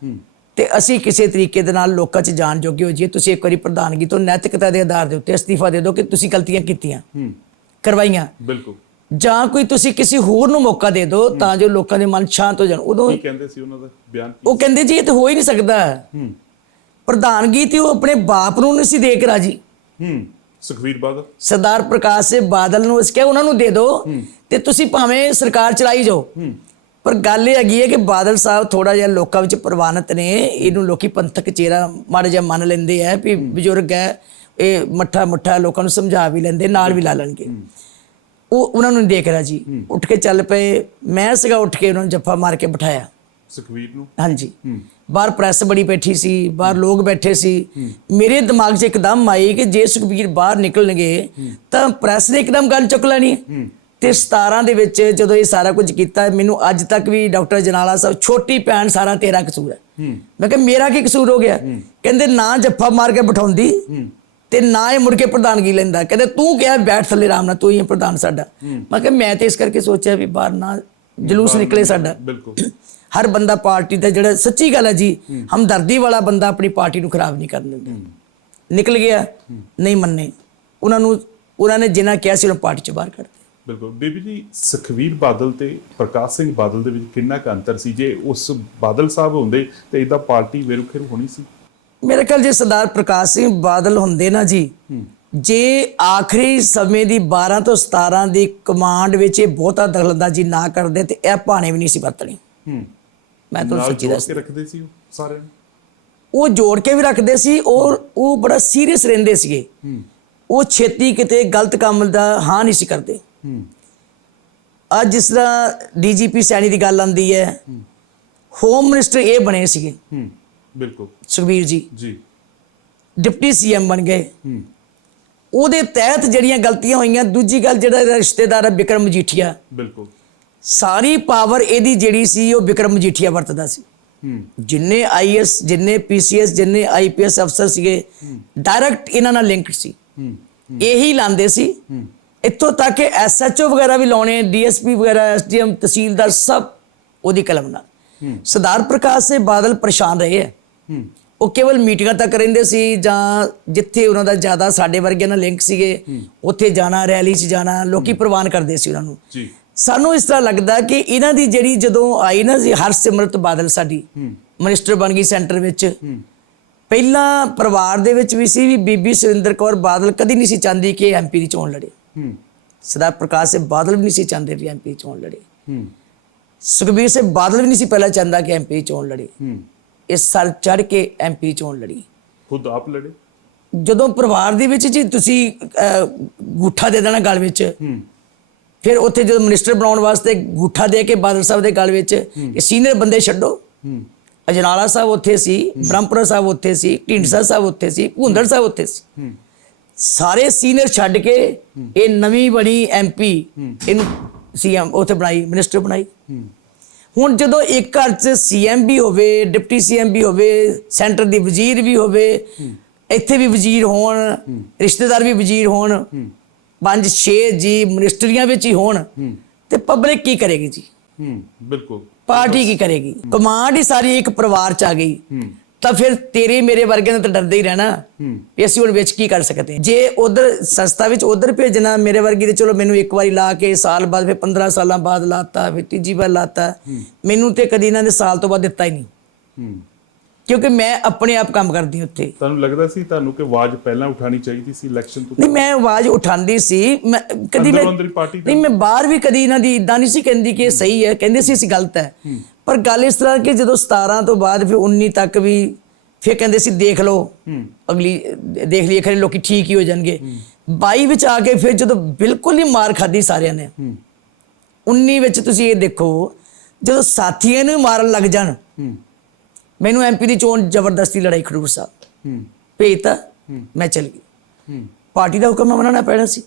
ਤੇ ਅਸੀਂ ਕਿਸੇ ਤਰੀਕੇ ਦੇ ਨਾਲ ਲੋਕਾਂ 'ਚ ਜਾਣ ਜੋਗੇ ਹੋ ਜਾਈਏ। ਤੁਸੀਂ ਇੱਕ ਵਾਰੀ ਪ੍ਰਧਾਨਗੀ ਤੋਂ ਨੈਤਿਕਤਾ ਦੇ ਆਧਾਰ ਦੇ ਉੱਤੇ ਅਸਤੀਫਾ ਦੇ ਦਿਓ ਕਿ ਤੁਸੀਂ ਗਲਤੀਆਂ ਕੀਤੀਆਂ, ਕਰਵਾਈਆਂ, ਬਿਲਕੁਲ, ਜਾਂ ਕੋਈ ਤੁਸੀਂ ਕਿਸੇ ਹੋਰ ਨੂੰ ਮੌਕਾ ਦੇ ਦਿਓ ਤਾਂ ਜੋ ਲੋਕਾਂ ਦੇ ਮਨ ਸ਼ਾਂਤ ਹੋ ਜਾਣ। ਉਦੋਂ ਕਹਿੰਦੇ ਸੀ ਉਹਨਾਂ ਦਾ ਬਿਆਨ, ਉਹ ਕਹਿੰਦੇ ਜੀ ਇਹ ਤਾਂ ਹੋ ਹੀ ਨਹੀਂ ਸਕਦਾ, ਪ੍ਰਧਾਨਗੀ ਤੇ ਉਹ ਆਪਣੇ ਬਾਪ ਨੂੰ ਨਹੀਂ ਸੀ ਦੇ ਕੇ ਰਾਜੀ। ਸੁਖਬੀਰ ਬਾਦਲ, ਸਰਦਾਰ ਪ੍ਰਕਾਸ਼ ਸਿੰਘ ਬਾਦਲ ਨੂੰ ਅਸੀਂ ਕਿਹਾ ਉਹਨਾਂ ਨੂੰ ਦੇ ਦਿਓ ਤੇ ਤੁਸੀਂ ਭਾਵੇਂ ਸਰਕਾਰ ਚਲਾਈ ਜਾਓ। ਪਰ ਗੱਲ ਇਹ ਹੈਗੀ ਹੈ ਕਿ ਬਾਦਲ ਸਾਹਿਬ ਥੋੜਾ ਜਿਹਾ ਲੋਕਾਂ ਵਿੱਚ ਪ੍ਰਵਾਨਿਤ ਨੇ, ਇਹਨੂੰ ਲੋਕੀ ਪੰਥਕ ਚਿਹਰਾ ਮਾੜਾ ਜਿਹਾ ਮੰਨ ਲੈਂਦੇ ਆ ਵੀ ਬਜ਼ੁਰਗ ਹੈ, ਇਹ ਮੱਠਾ ਲੋਕਾਂ ਨੂੰ ਸਮਝਾ ਵੀ ਲੈਂਦੇ, ਨਾਲ ਵੀ ਲਾ ਲੈਣਗੇ। ਉਹ ਉਹਨਾਂ ਨੂੰ ਦੇਖ ਰਿਹਾ ਜੀ, ਉੱਠ ਕੇ ਚੱਲ ਪਏ। ਮੈਂ ਸੀਗਾ, ਉੱਠ ਕੇ ਉਹਨਾਂ ਨੂੰ ਜੱਫਾ ਮਾਰ ਕੇ ਬਿਠਾਇਆ ਸੁਖਬੀਰ ਨੂੰ। ਹਾਂਜੀ, ਬਾਹਰ ਪ੍ਰੈਸ ਬੜੀ ਬੈਠੀ ਸੀ, ਬਾਹਰ ਲੋਕ ਬੈਠੇ ਸੀ। ਮੇਰੇ ਦਿਮਾਗ 'ਚ ਇੱਕਦਮ ਆਈ ਕਿ ਜੇ ਸੁਖਬੀਰ ਬਾਹਰ ਨਿਕਲਣਗੇ ਤਾਂ ਪ੍ਰੈਸ ਨੇ ਇੱਕਦਮ ਗੱਲ ਚੁੱਕ ਲੈਣੀ। ਤੇ 17 ਦੇ ਵਿੱਚ ਜਦੋਂ ਇਹ ਸਾਰਾ ਕੁਝ ਕੀਤਾ, ਮੈਨੂੰ ਅੱਜ ਤੱਕ ਵੀ ਡਾਕਟਰ ਜਨਾਲਾ ਸਾਹਿਬ, ਛੋਟੀ ਭੈਣ ਸਾਰਾ ਤੇਰਾ ਕਸੂਰ ਹੈ, ਮੈਂ ਕਿਹਾ ਮੇਰਾ ਕੀ ਕਸੂਰ ਹੋ ਗਿਆ? ਕਹਿੰਦੇ ਨਾ ਜੱਫਾ ਮਾਰ ਕੇ ਬਿਠਾਉਂਦੀ ਤੇ ਨਾ ਇਹ ਮੁੜ ਕੇ ਪ੍ਰਧਾਨਗੀ ਲੈਂਦਾ। ਕਹਿੰਦੇ ਤੂੰ ਕਿਹਾ ਬੈਠ ਥੱਲੇ ਆਰਾਮ ਨਾਲ, ਤੂੰ ਹੀ ਹੈ ਪ੍ਰਧਾਨ ਸਾਡਾ। ਮੈਂ ਕਿਹਾ ਮੈਂ ਤੇ ਇਸ ਕਰਕੇ ਸੋਚਿਆ ਵੀ ਬਾਹਰ ਨਾ ਜਲੂਸ ਨਿਕਲੇ ਸਾਡਾ। ਬਿਲਕੁਲ ਹਰ ਬੰਦਾ ਪਾਰਟੀ ਦਾ ਜਿਹੜਾ ਸੱਚੀ ਗੱਲ ਹੈ ਜੀ, ਹਮਦਰਦੀ ਵਾਲਾ ਬੰਦਾ ਆਪਣੀ ਪਾਰਟੀ ਨੂੰ ਖਰਾਬ ਨਹੀਂ ਕਰਨ ਦਿੰਦਾ। ਨਿਕਲ ਗਿਆ, ਨਹੀਂ ਮੰਨੇ ਉਹਨਾਂ ਨੇ ਜਿੰਨਾ ਕਿਹਾ ਸੀ ਉਹਨੂੰ ਪਾਰਟੀ ਚੋਂ ਬਾਹਰ ਕੱਢ ਦਿੱਤਾ। ਬਿਲਕੁਲ ਬੀਬੀ ਜੀ, ਸੁਖਬੀਰ ਬਾਦਲ ਤੇ ਪ੍ਰਕਾਸ਼ ਸਿੰਘ ਬਾਦਲ ਦੇ ਵਿੱਚ ਕਿੰਨਾ ਕੁ ਅੰਤਰ ਸੀ? ਜੇ ਉਸ ਬਾਦਲ ਸਾਹਿਬ ਹੁੰਦੇ ਤੇ ਇਹਦਾ ਪਾਰਟੀ ਵੇਰੁਖੇਰੂ ਹੋਣੀ ਸੀ? ਮੇਰੇ ਖਿਆਲ ਜੇ ਸਰਦਾਰ ਪ੍ਰਕਾਸ਼ ਸਿੰਘ ਬਾਦਲ ਹੁੰਦੇ ਨਾ ਜੀ, ਜੇ ਆਖਰੀ ਸਮੇਂ ਦੀ 12 ਤੋਂ 17 ਦੀ ਕਮਾਂਡ ਵਿੱਚ ਇਹ ਬਹੁਤਾ ਦਖਲਅੰਦਾਜ਼ੀ ਨਾ ਕਰਦੇ ਤੇ ਇਹ ਭਾਣੇ ਵੀ ਨਹੀਂ ਸੀ ਵਰਤਣੀ। ਮੈਂ ਤੁਹਾਨੂੰ ਸੱਚੀ ਦੱਸਦਾ, ਰੱਖਦੇ ਸੀ ਉਹ ਸਾਰਿਆਂ ਨੂੰ, ਉਹ ਜੋੜ ਕੇ ਵੀ ਰੱਖਦੇ ਸੀ ਔਰ ਉਹ ਬੜਾ ਸੀਰੀਅਸ ਰਹਿੰਦੇ ਸੀਗੇ। ਉਹ ਛੇਤੀ ਕਿਤੇ ਗਲਤ ਕੰਮ ਦਾ ਹਾਂ ਨਹੀਂ ਸੀ ਕਰਦੇ। ਅੱਜ ਜਿਸ ਤਰ੍ਹਾਂ ਡੀਜੀਪੀ ਸੈਣੀ ਦੀ ਗੱਲ ਆਉਂਦੀ ਹੈ, ਹੋਮ ਮਿਨਿਸਟਰ ਇਹ ਬਣੇ ਸੀਗੇ ਬਿਲਕੁਲ ਸੁਖਬੀਰ ਜੀ, ਡਿਪਟੀ ਸੀਐਮ ਬਣ ਗਏ। ਉਹਦੇ ਤਹਿਤ ਜਿਹੜੀਆਂ ਗਲਤੀਆਂ ਹੋਈਆਂ। ਦੂਜੀ ਗੱਲ, ਜਿਹੜਾ ਇਹਦਾ ਰਿਸ਼ਤੇਦਾਰ ਹੈ ਬਿਕਰਮ ਮਜੀਠੀਆ, ਬਿਲਕੁਲ ਸਾਰੀ ਪਾਵਰ ਇਹਦੀ ਜਿਹੜੀ ਸੀ ਉਹ ਬਿਕਰਮ ਮਜੀਠੀਆ ਵਰਤਦਾ ਸੀ। ਜਿੰਨੇ ਆਈਐਸ, ਜਿੰਨੇ ਪੀਸੀਐਸ, ਜਿੰਨੇ ਆਈਪੀਐਸ ਅਫਸਰ ਸੀਗੇ, ਡਾਇਰੈਕਟ ਇਹਨਾਂ ਨਾਲ ਲਿੰਕ ਸੀ, ਇਹੀ ਲਾਉਂਦੇ ਸੀ। ਇੱਥੋਂ ਤੱਕ ਕਿ ਐਸਐਚਓ ਵਗੈਰਾ ਵੀ ਲਾਉਣੇ, ਡੀਐਸਪੀ ਵਗੈਰਾ, ਐਸਡੀਐਮ, ਤਹਿਸੀਲਦਾਰ, ਸਭ ਉਹਦੀ ਕਲਮ ਨਾਲ। ਸਰਦਾਰ ਪ੍ਰਕਾਸ਼ ਸਿੰਘ ਬਾਦਲ ਪਰੇਸ਼ਾਨ ਰਹੇ ਹੈ। ਉਹ ਕੇਵਲ ਮੀਟਿੰਗਾਂ ਤੱਕ ਰਹਿੰਦੇ ਸੀ, ਜਾਂ ਜਿੱਥੇ ਉਹਨਾਂ ਦਾ ਜ਼ਿਆਦਾ ਸਾਡੇ ਵਰਗਿਆਂ ਨਾਲ ਲਿੰਕ ਸੀਗੇ ਉੱਥੇ ਜਾਣਾ, ਰੈਲੀ 'ਚ ਜਾਣਾ, ਲੋਕੀ ਪ੍ਰਵਾਨ ਕਰਦੇ ਸੀ ਉਹਨਾਂ ਨੂੰ। ਸਾਨੂੰ ਇਸ ਤਰ੍ਹਾਂ ਲੱਗਦਾ ਕਿ ਇਹਨਾਂ ਦੀ ਜਿਹੜੀ ਜਦੋਂ ਆਈ ਨਾ ਜੀ ਹਰਸਿਮਰਤ ਬਾਦਲ ਸਾਡੀ ਮਿਨਿਸਟਰ ਬਣ ਗਈ ਸੈਂਟਰ ਵਿੱਚ, ਪਹਿਲਾਂ ਪਰਿਵਾਰ ਦੇ ਵਿੱਚ ਵੀ ਸੀ ਵੀ ਬੀਬੀ ਸੁਰਿੰਦਰ ਕੌਰ ਬਾਦਲ ਕਦੀ ਨਹੀਂ ਸੀ ਚਾਹੁੰਦੀ ਕਿ ਐਮਪੀ ਦੀ ਚੋਣ ਲੜੇ। ਸਰਦਾਰ ਪ੍ਰਕਾਸ਼ ਸਿੰਘ ਬਾਦਲ ਵੀ ਨਹੀਂ ਸੀ ਚਾਹੁੰਦੇ ਵੀ ਐਮਪੀ ਚੋਣ ਲੜੇ। ਸੁਖਬੀਰ ਸਿੰਘ ਬਾਦਲ ਵੀ ਨਹੀਂ ਸੀ ਪਹਿਲਾਂ ਚਾਹੁੰਦਾ ਕਿ ਐਮਪੀ ਚੋਣ ਲੜੇ। ਇਹ ਸਰ ਚੜ ਕੇ ਐਮਪੀ ਚੋਣ ਲੜੀ, ਖੁਦ ਆਪ ਲੜੇ। ਜਦੋਂ ਪਰਿਵਾਰ ਦੇ ਵਿੱਚ ਜੀ ਤੁਸੀਂ ਗੂਠਾ ਦੇ ਦੇਣਾ ਗਲ ਵਿੱਚ, ਫਿਰ ਉੱਥੇ ਜਦੋਂ ਮਿਨਿਸਟਰ ਬਣਾਉਣ ਵਾਸਤੇ ਗੂਠਾ ਦੇ ਕੇ ਬਾਦਲ ਸਾਹਿਬ ਦੇ ਗਲ ਵਿੱਚ, ਇਹ ਸੀਨੀਅਰ ਬੰਦੇ ਛੱਡੋ, ਅਜਨਾਲਾ ਸਾਹਿਬ ਉੱਥੇ ਸੀ, ਬ੍ਰਹਮਪੁਰਾ ਸਾਹਿਬ ਉੱਥੇ ਸੀ, ਢੀਂਡਸਾ ਸਾਹਿਬ ਉੱਥੇ ਸੀ, ਭੁੰਦੜ ਸਾਹਿਬ ਉੱਥੇ ਸੀ, ਸਾਰੇ ਸੀਨੀਅਰ ਛੱਡ ਕੇ ਇਹ ਨਵੀਂ ਬਣੀ ਐਮਪੀ ਇਹਨੂੰ ਸੀਐਮ ਉੱਥੇ ਬਣਾਈ, ਮਿਨਿਸਟਰ ਬਣਾਈ। ਹੁਣ ਜਦੋਂ ਇੱਕ ਘਰ 'ਚ ਸੀਐਮ ਵੀ ਹੋਵੇ, ਡਿਪਟੀ ਸੀਐਮ ਵੀ ਹੋਵੇ, ਸੈਂਟਰ ਦੀ ਵਜ਼ੀਰ ਵੀ ਹੋਵੇ, ਇੱਥੇ ਵੀ ਵਜ਼ੀਰ ਹੋਣ, ਰਿਸ਼ਤੇਦਾਰ ਵੀ ਵਜ਼ੀਰ ਹੋਣ, 5-6 ਜੀ ਮਿਨਿਸਟਰੀਆਂ ਵਿੱਚ ਹੀ ਹੋਣ, ਤੇ ਪਬਲਿਕ ਕੀ ਕਰੇਗੀ ਜੀ? ਬਿਲਕੁਲ ਪਾਰਟੀ ਕੀ ਕਰੇਗੀ? ਕਮਾਂਡ ਹੀ ਸਾਰੀ ਇੱਕ ਪਰਿਵਾਰ 'ਚ ਆ ਗਈ, ਤਾਂ ਫਿਰ ਤੇਰੇ ਮੇਰੇ ਵਰਗੇ ਨੇ ਤਾਂ ਡਰਦੇ ਹੀ ਰਹਿਣਾ ਵੀ ਅਸੀਂ ਹੁਣ ਵਿੱਚ ਕੀ ਕਰ ਸਕਦੇ। ਜੇ ਉਧਰ ਸੰਸਥਾ ਵਿੱਚ ਉਧਰ ਭੇਜਣਾ, ਮੇਰੇ ਵਰਗੀ ਤੇ ਚਲੋ ਮੈਨੂੰ ਇੱਕ ਵਾਰੀ ਲਾ ਕੇ ਸਾਲ ਬਾਅਦ, ਫਿਰ 15 ਸਾਲਾਂ ਬਾਅਦ ਲਾਤਾ, ਫਿਰ ਤੀਜੀ ਵਾਰ ਲਾਤਾ। ਮੈਨੂੰ ਤੇ ਕਦੀ ਇਹਨਾਂ ਨੇ ਸਾਲ ਤੋਂ ਬਾਅਦ ਦਿੱਤਾ ਹੀ ਨਹੀਂ, ਕਿਉਂਕਿ ਮੈਂ ਆਪਣੇ ਆਪ ਕੰਮ ਕਰਦੀ ਹਾਂ ਉੱਥੇ। ਤੁਹਾਨੂੰ ਲੱਗਦਾ ਸੀ ਤੁਹਾਨੂੰ ਕਿ ਆਵਾਜ਼ ਪਹਿਲਾਂ ਉਠਾਣੀ ਚਾਹੀਦੀ ਸੀ ਇਲੈਕਸ਼ਨ ਤੋਂ? ਨਹੀਂ, ਮੈਂ ਆਵਾਜ਼ ਉਠਾਉਂਦੀ ਸੀ, ਮੈਂ ਕਦੀ ਨਹੀਂ, ਮੈਂ ਬਾਹਰ ਵੀ ਕਦੀ ਇਹਨਾਂ ਦੀ ਇਦਾਂ ਨਹੀਂ ਸੀ ਕਹਿੰਦੀ ਕਿ ਇਹ ਸਹੀ ਹੈ, ਕਹਿੰਦੇ ਸੀ ਅਸੀਂ ਗਲਤ ਹੈ। ਪਰ ਗੱਲ ਇਸ ਤਰ੍ਹਾਂ ਕਿ ਜਦੋਂ 17 ਤੋਂ ਬਾਅਦ ਫਿਰ 19 ਤੱਕ ਵੀ ਫਿਰ ਕਹਿੰਦੇ ਸੀ ਦੇਖ ਲਓ, ਅਗਲੀ ਦੇਖ ਲਈਏ ਖਰੇ ਲੋਕੀ ਠੀਕ ਹੀ ਹੋ ਜਾਣਗੇ। 22 ਵਿੱਚ ਆ ਕੇ ਫਿਰ ਜਦੋਂ ਬਿਲਕੁਲ ਹੀ ਮਾਰ ਖਾਧੀ ਸਾਰਿਆਂ ਨੇ, 19 ਵਿੱਚ ਤੁਸੀਂ ਇਹ ਦੇਖੋ ਜਦੋਂ ਸਾਥੀਆਂ ਨੂੰ ਮਾਰਨ ਲੱਗ ਜਾਣ, ਮੈਨੂੰ ਐਮਪੀ ਦੀ ਚੋਣ ਜ਼ਬਰਦਸਤੀ ਲੜਾਈ ਖਡੂਰ ਸਾਹਿਬ ਭੇਜਤਾ, ਮੈਂ ਚਲ ਗਈ। ਪਾਰਟੀ ਦਾ ਹੁਕਮ ਮੰਨਣਾ ਪੈਣਾ ਸੀ।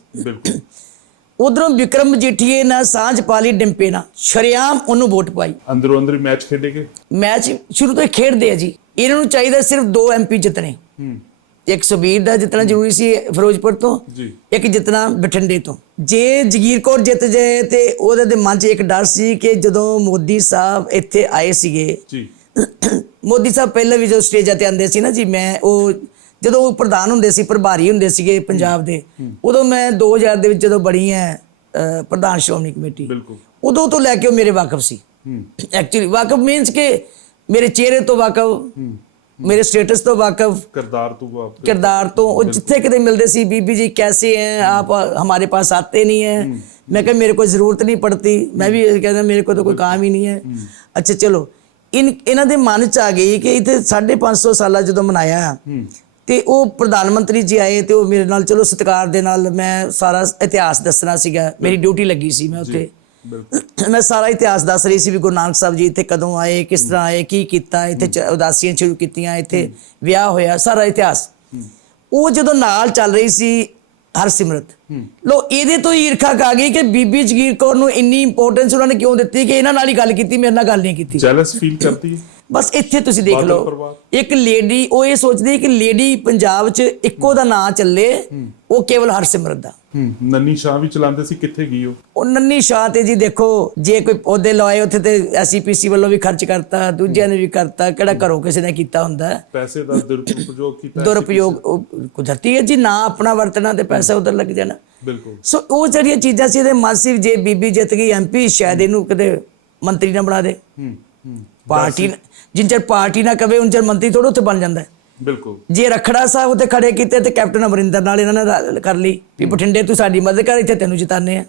ਉਧਰੋਂ ਵਿਕਰਮ ਮਜੀਠੀਏ ਨਾਲ ਸਾਂਝ ਪਾਲੀ, ਡਿੰਪੇ ਨਾਲ ਸ਼ਰੇਆਮ ਉਹਨੂੰ ਵੋਟ ਪਾਈ। ਅੰਦਰੋਂ ਅੰਦਰ ਮੈਚ ਖੇਡੇਗੇ, ਮੈਚ ਸ਼ੁਰੂ ਤੋਂ ਹੀ ਖੇਡਦੇ ਆ ਜੀ। ਇਹਨਾਂ ਨੂੰ ਚਾਹੀਦਾ ਸਿਰਫ 2 ਐਮਪੀ ਜਿੱਤਣੇ, ਇੱਕ ਸੁਖਬੀਰ ਦਾ ਜਿੱਤਣਾ ਜ਼ਰੂਰੀ ਸੀ ਫਿਰੋਜ਼ਪੁਰ ਤੋਂ, ਇੱਕ ਜਿੱਤਣਾ ਬਠਿੰਡੇ ਤੋਂ। ਜੇ ਜਗੀਰ ਕੌਰ ਜਿੱਤ ਜਾਏ ਤੇ ਉਹਦੇ ਦੇ ਮਨ 'ਚ ਇੱਕ ਡਰ ਸੀ ਕਿ ਜਦੋਂ ਮੋਦੀ ਸਾਹਿਬ ਇੱਥੇ ਆਏ ਸੀਗੇ, ਮੋਦੀ ਸਾਹਿਬ ਪਹਿਲਾਂ ਵੀ ਜਦੋਂ ਸਟੇਜਾਂ ਤੇ ਆਉਂਦੇ ਸੀ ਨਾ ਜੀ, ਮੈਂ ਉਹ ਜਦੋਂ ਉਹ ਪ੍ਰਧਾਨ ਹੁੰਦੇ ਸੀ, ਪ੍ਰਭਾਰੀ ਹੁੰਦੇ ਸੀਗੇ ਪੰਜਾਬ ਦੇ, ਉਦੋਂ ਮੈਂ 2000 ਦੇ ਵਿੱਚ ਜਦੋਂ ਬਣੀ ਹੈ ਪ੍ਰਧਾਨ ਸ਼੍ਰੋਮਣੀ ਕਮੇਟੀ, ਉਦੋਂ ਤੋਂ ਲੈ ਕੇ ਉਹ ਮੇਰੇ ਵਾਕਫ ਸੀ। ਐਕਚੁਅਲੀ ਵਾਕਫ ਮੀਨਸ ਕਿ ਮੇਰੇ ਚਿਹਰੇ ਤੋਂ ਵਾਕਫ, ਮੇਰੇ ਸਟੇਟਸ ਤੋਂ ਵਾਕਫ, किरदार तो। और जिथे कितने मिलते सी, बीबी जी कैसे हैं आप, हमारे पास आते नहीं हैं। मैं कहा मेरे को ज़रूरत नहीं पड़ती, मैं भी कहना मेरे को तो कोई काम ही नहीं है। अच्छा चलो, इन्हां दे मन च आ गई कि इत्थे 550 साल जो मनाया ਤੇ ਉਹ ਪ੍ਰਧਾਨ ਮੰਤਰੀ ਜੀ ਆਏ ਤੇ ਉਹ ਮੇਰੇ ਨਾਲ ਚਲੋ ਸਤਿਕਾਰ ਦੇ ਨਾਲ ਮੈਂ ਸਾਰਾ ਇਤਿਹਾਸ ਦੱਸਣਾ ਸੀਗਾ, ਮੇਰੀ ਡਿਊਟੀ ਲੱਗੀ ਸੀ। ਮੈਂ ਉੱਥੇ ਮੈਂ ਸਾਰਾ ਇਤਿਹਾਸ ਦੱਸ ਰਹੀ ਸੀ ਵੀ ਗੁਰੂ ਨਾਨਕ ਸਾਹਿਬ ਜੀ ਇੱਥੇ ਕਦੋਂ ਆਏ, ਕਿਸ ਤਰ੍ਹਾਂ ਆਏ, ਕੀ ਕੀਤਾ, ਇੱਥੇ ਉਦਾਸੀਆਂ ਸ਼ੁਰੂ ਕੀਤੀਆਂ, ਇੱਥੇ ਵਿਆਹ ਹੋਇਆ, ਸਾਰਾ ਇਤਿਹਾਸ। ਉਹ ਜਦੋਂ ਨਾਲ ਚੱਲ ਰਹੀ ਸੀ ਹਰਸਿਮਰਤ, ਲੋ ਇਹਦੇ ਤੋਂ ਹੀ ਈਰਖਾ ਆ ਗਈ ਕਿ ਬੀਬੀ ਜਗੀਰ ਕੌਰ ਨੂੰ ਇੰਨੀ ਇੰਪੋਰਟੈਂਸ ਉਹਨਾਂ ਨੇ ਕਿਉਂ ਦਿੱਤੀ ਕਿ ਇਹਨਾਂ ਨਾਲ ਹੀ ਗੱਲ ਕੀਤੀ, ਮੇਰੇ ਨਾਲ ਗੱਲ ਨਹੀਂ ਕੀਤੀ। ਜੈਲਸ ਫੀਲ ਕਰਦੀ ਹੈ ਬਸ ਇੱਥੇ ਤੁਸੀਂ ਦੇਖ ਬਾਦਲ ਲਓ ਪਰਿਵਾਰ। ਇੱਕ ਲੇਡੀ ਉਹ ਇਹ ਸੋਚਦੀ ਕਿ ਲੇਡੀ ਪੰਜਾਬ 'ਚ ਇੱਕੋ ਦਾ ਨਾਂ ਚੱਲੇ, ਉਹ ਕੇਵਲ ਹਰਸਿਮਰਤ ਦਾ। ਨੰਨੀ ਸ਼ਾਹ ਵੀ ਚਲਾਉਂਦੇ ਸੀ, ਕਿੱਥੇ ਗਈ ਉਹ? ਉਹ ਨੰਨੀ ਸ਼ਾਹ ਤੇ ਜੀ ਦੇਖੋ, ਜੇ ਕੋਈ ਪੌਦੇ ਲਾਏ ਉੱਥੇ ਤੇ ਐਸਜੀਪੀਸੀ ਵੱਲੋਂ ਵੀ ਖਰਚ ਕਰਤਾ, ਦੂਜਿਆਂ ਨੇ ਵੀ ਕਰਤਾ, ਕਿਹੜਾ ਘਰੋਂ ਕਿਸੇ ਨੇ ਕੀਤਾ ਹੁੰਦਾ ਹੈ। ਪੈਸੇ ਦਾ ਦੁਰਉਪਯੋਗ ਕੀਤਾ। ਦੁਰਉਪਯੋਗ ਕੁਦਰਤੀ ਹੈ ਜੀ, ਨਾ ਆਪਣਾ ਵਰਤਣਾ ਤੇ ਪੈਸਾ ਉਧਰ ਲੱਗ ਜਾਣਾ। ਬਿਲਕੁਲ। ਸੋ ਉਹ ਜਿਹੜੀਆਂ ਚੀਜ਼ਾਂ ਸੀ ਇਹਦੇ ਮਾਸਿਵ, ਜੇ ਬੀਬੀ ਜਿੱਤ ਗਈ ਐਮਪੀ, ਸ਼ਾਇਦ ਇਹਨੂੰ ਕਿਤੇ ਮੰਤਰੀ ਨਾ ਬਣਾ ਦੇ। ਪਾਰਟੀ ਜਿੰਨ ਚਿਰ ਪਾਰਟੀ ਨਾ ਕਵੇ ਉਨ ਚਿਰ ਮੰਤਰੀ ਥੋੜਾ ਉੱਥੇ ਬਣ ਜਾਂਦਾ ਹੈ। ਬਿਲਕੁਲ। ਜੇ ਰਖੜਾ ਸਾਹਿਬ ਉੱਤੇ ਖੜੇ ਕੀਤੇ ਤੇ ਕੈਪਟਨ ਅਮਰਿੰਦਰ ਨਾਲ ਇਹਨਾਂ ਨੇ ਕਰ ਲਈ ਵੀ ਬਠਿੰਡੇ ਤੂੰ ਸਾਡੀ ਮਦਦ ਕਰ, ਇੱਥੇ ਤੈਨੂੰ ਜਿਤਾਨੇ ਆ।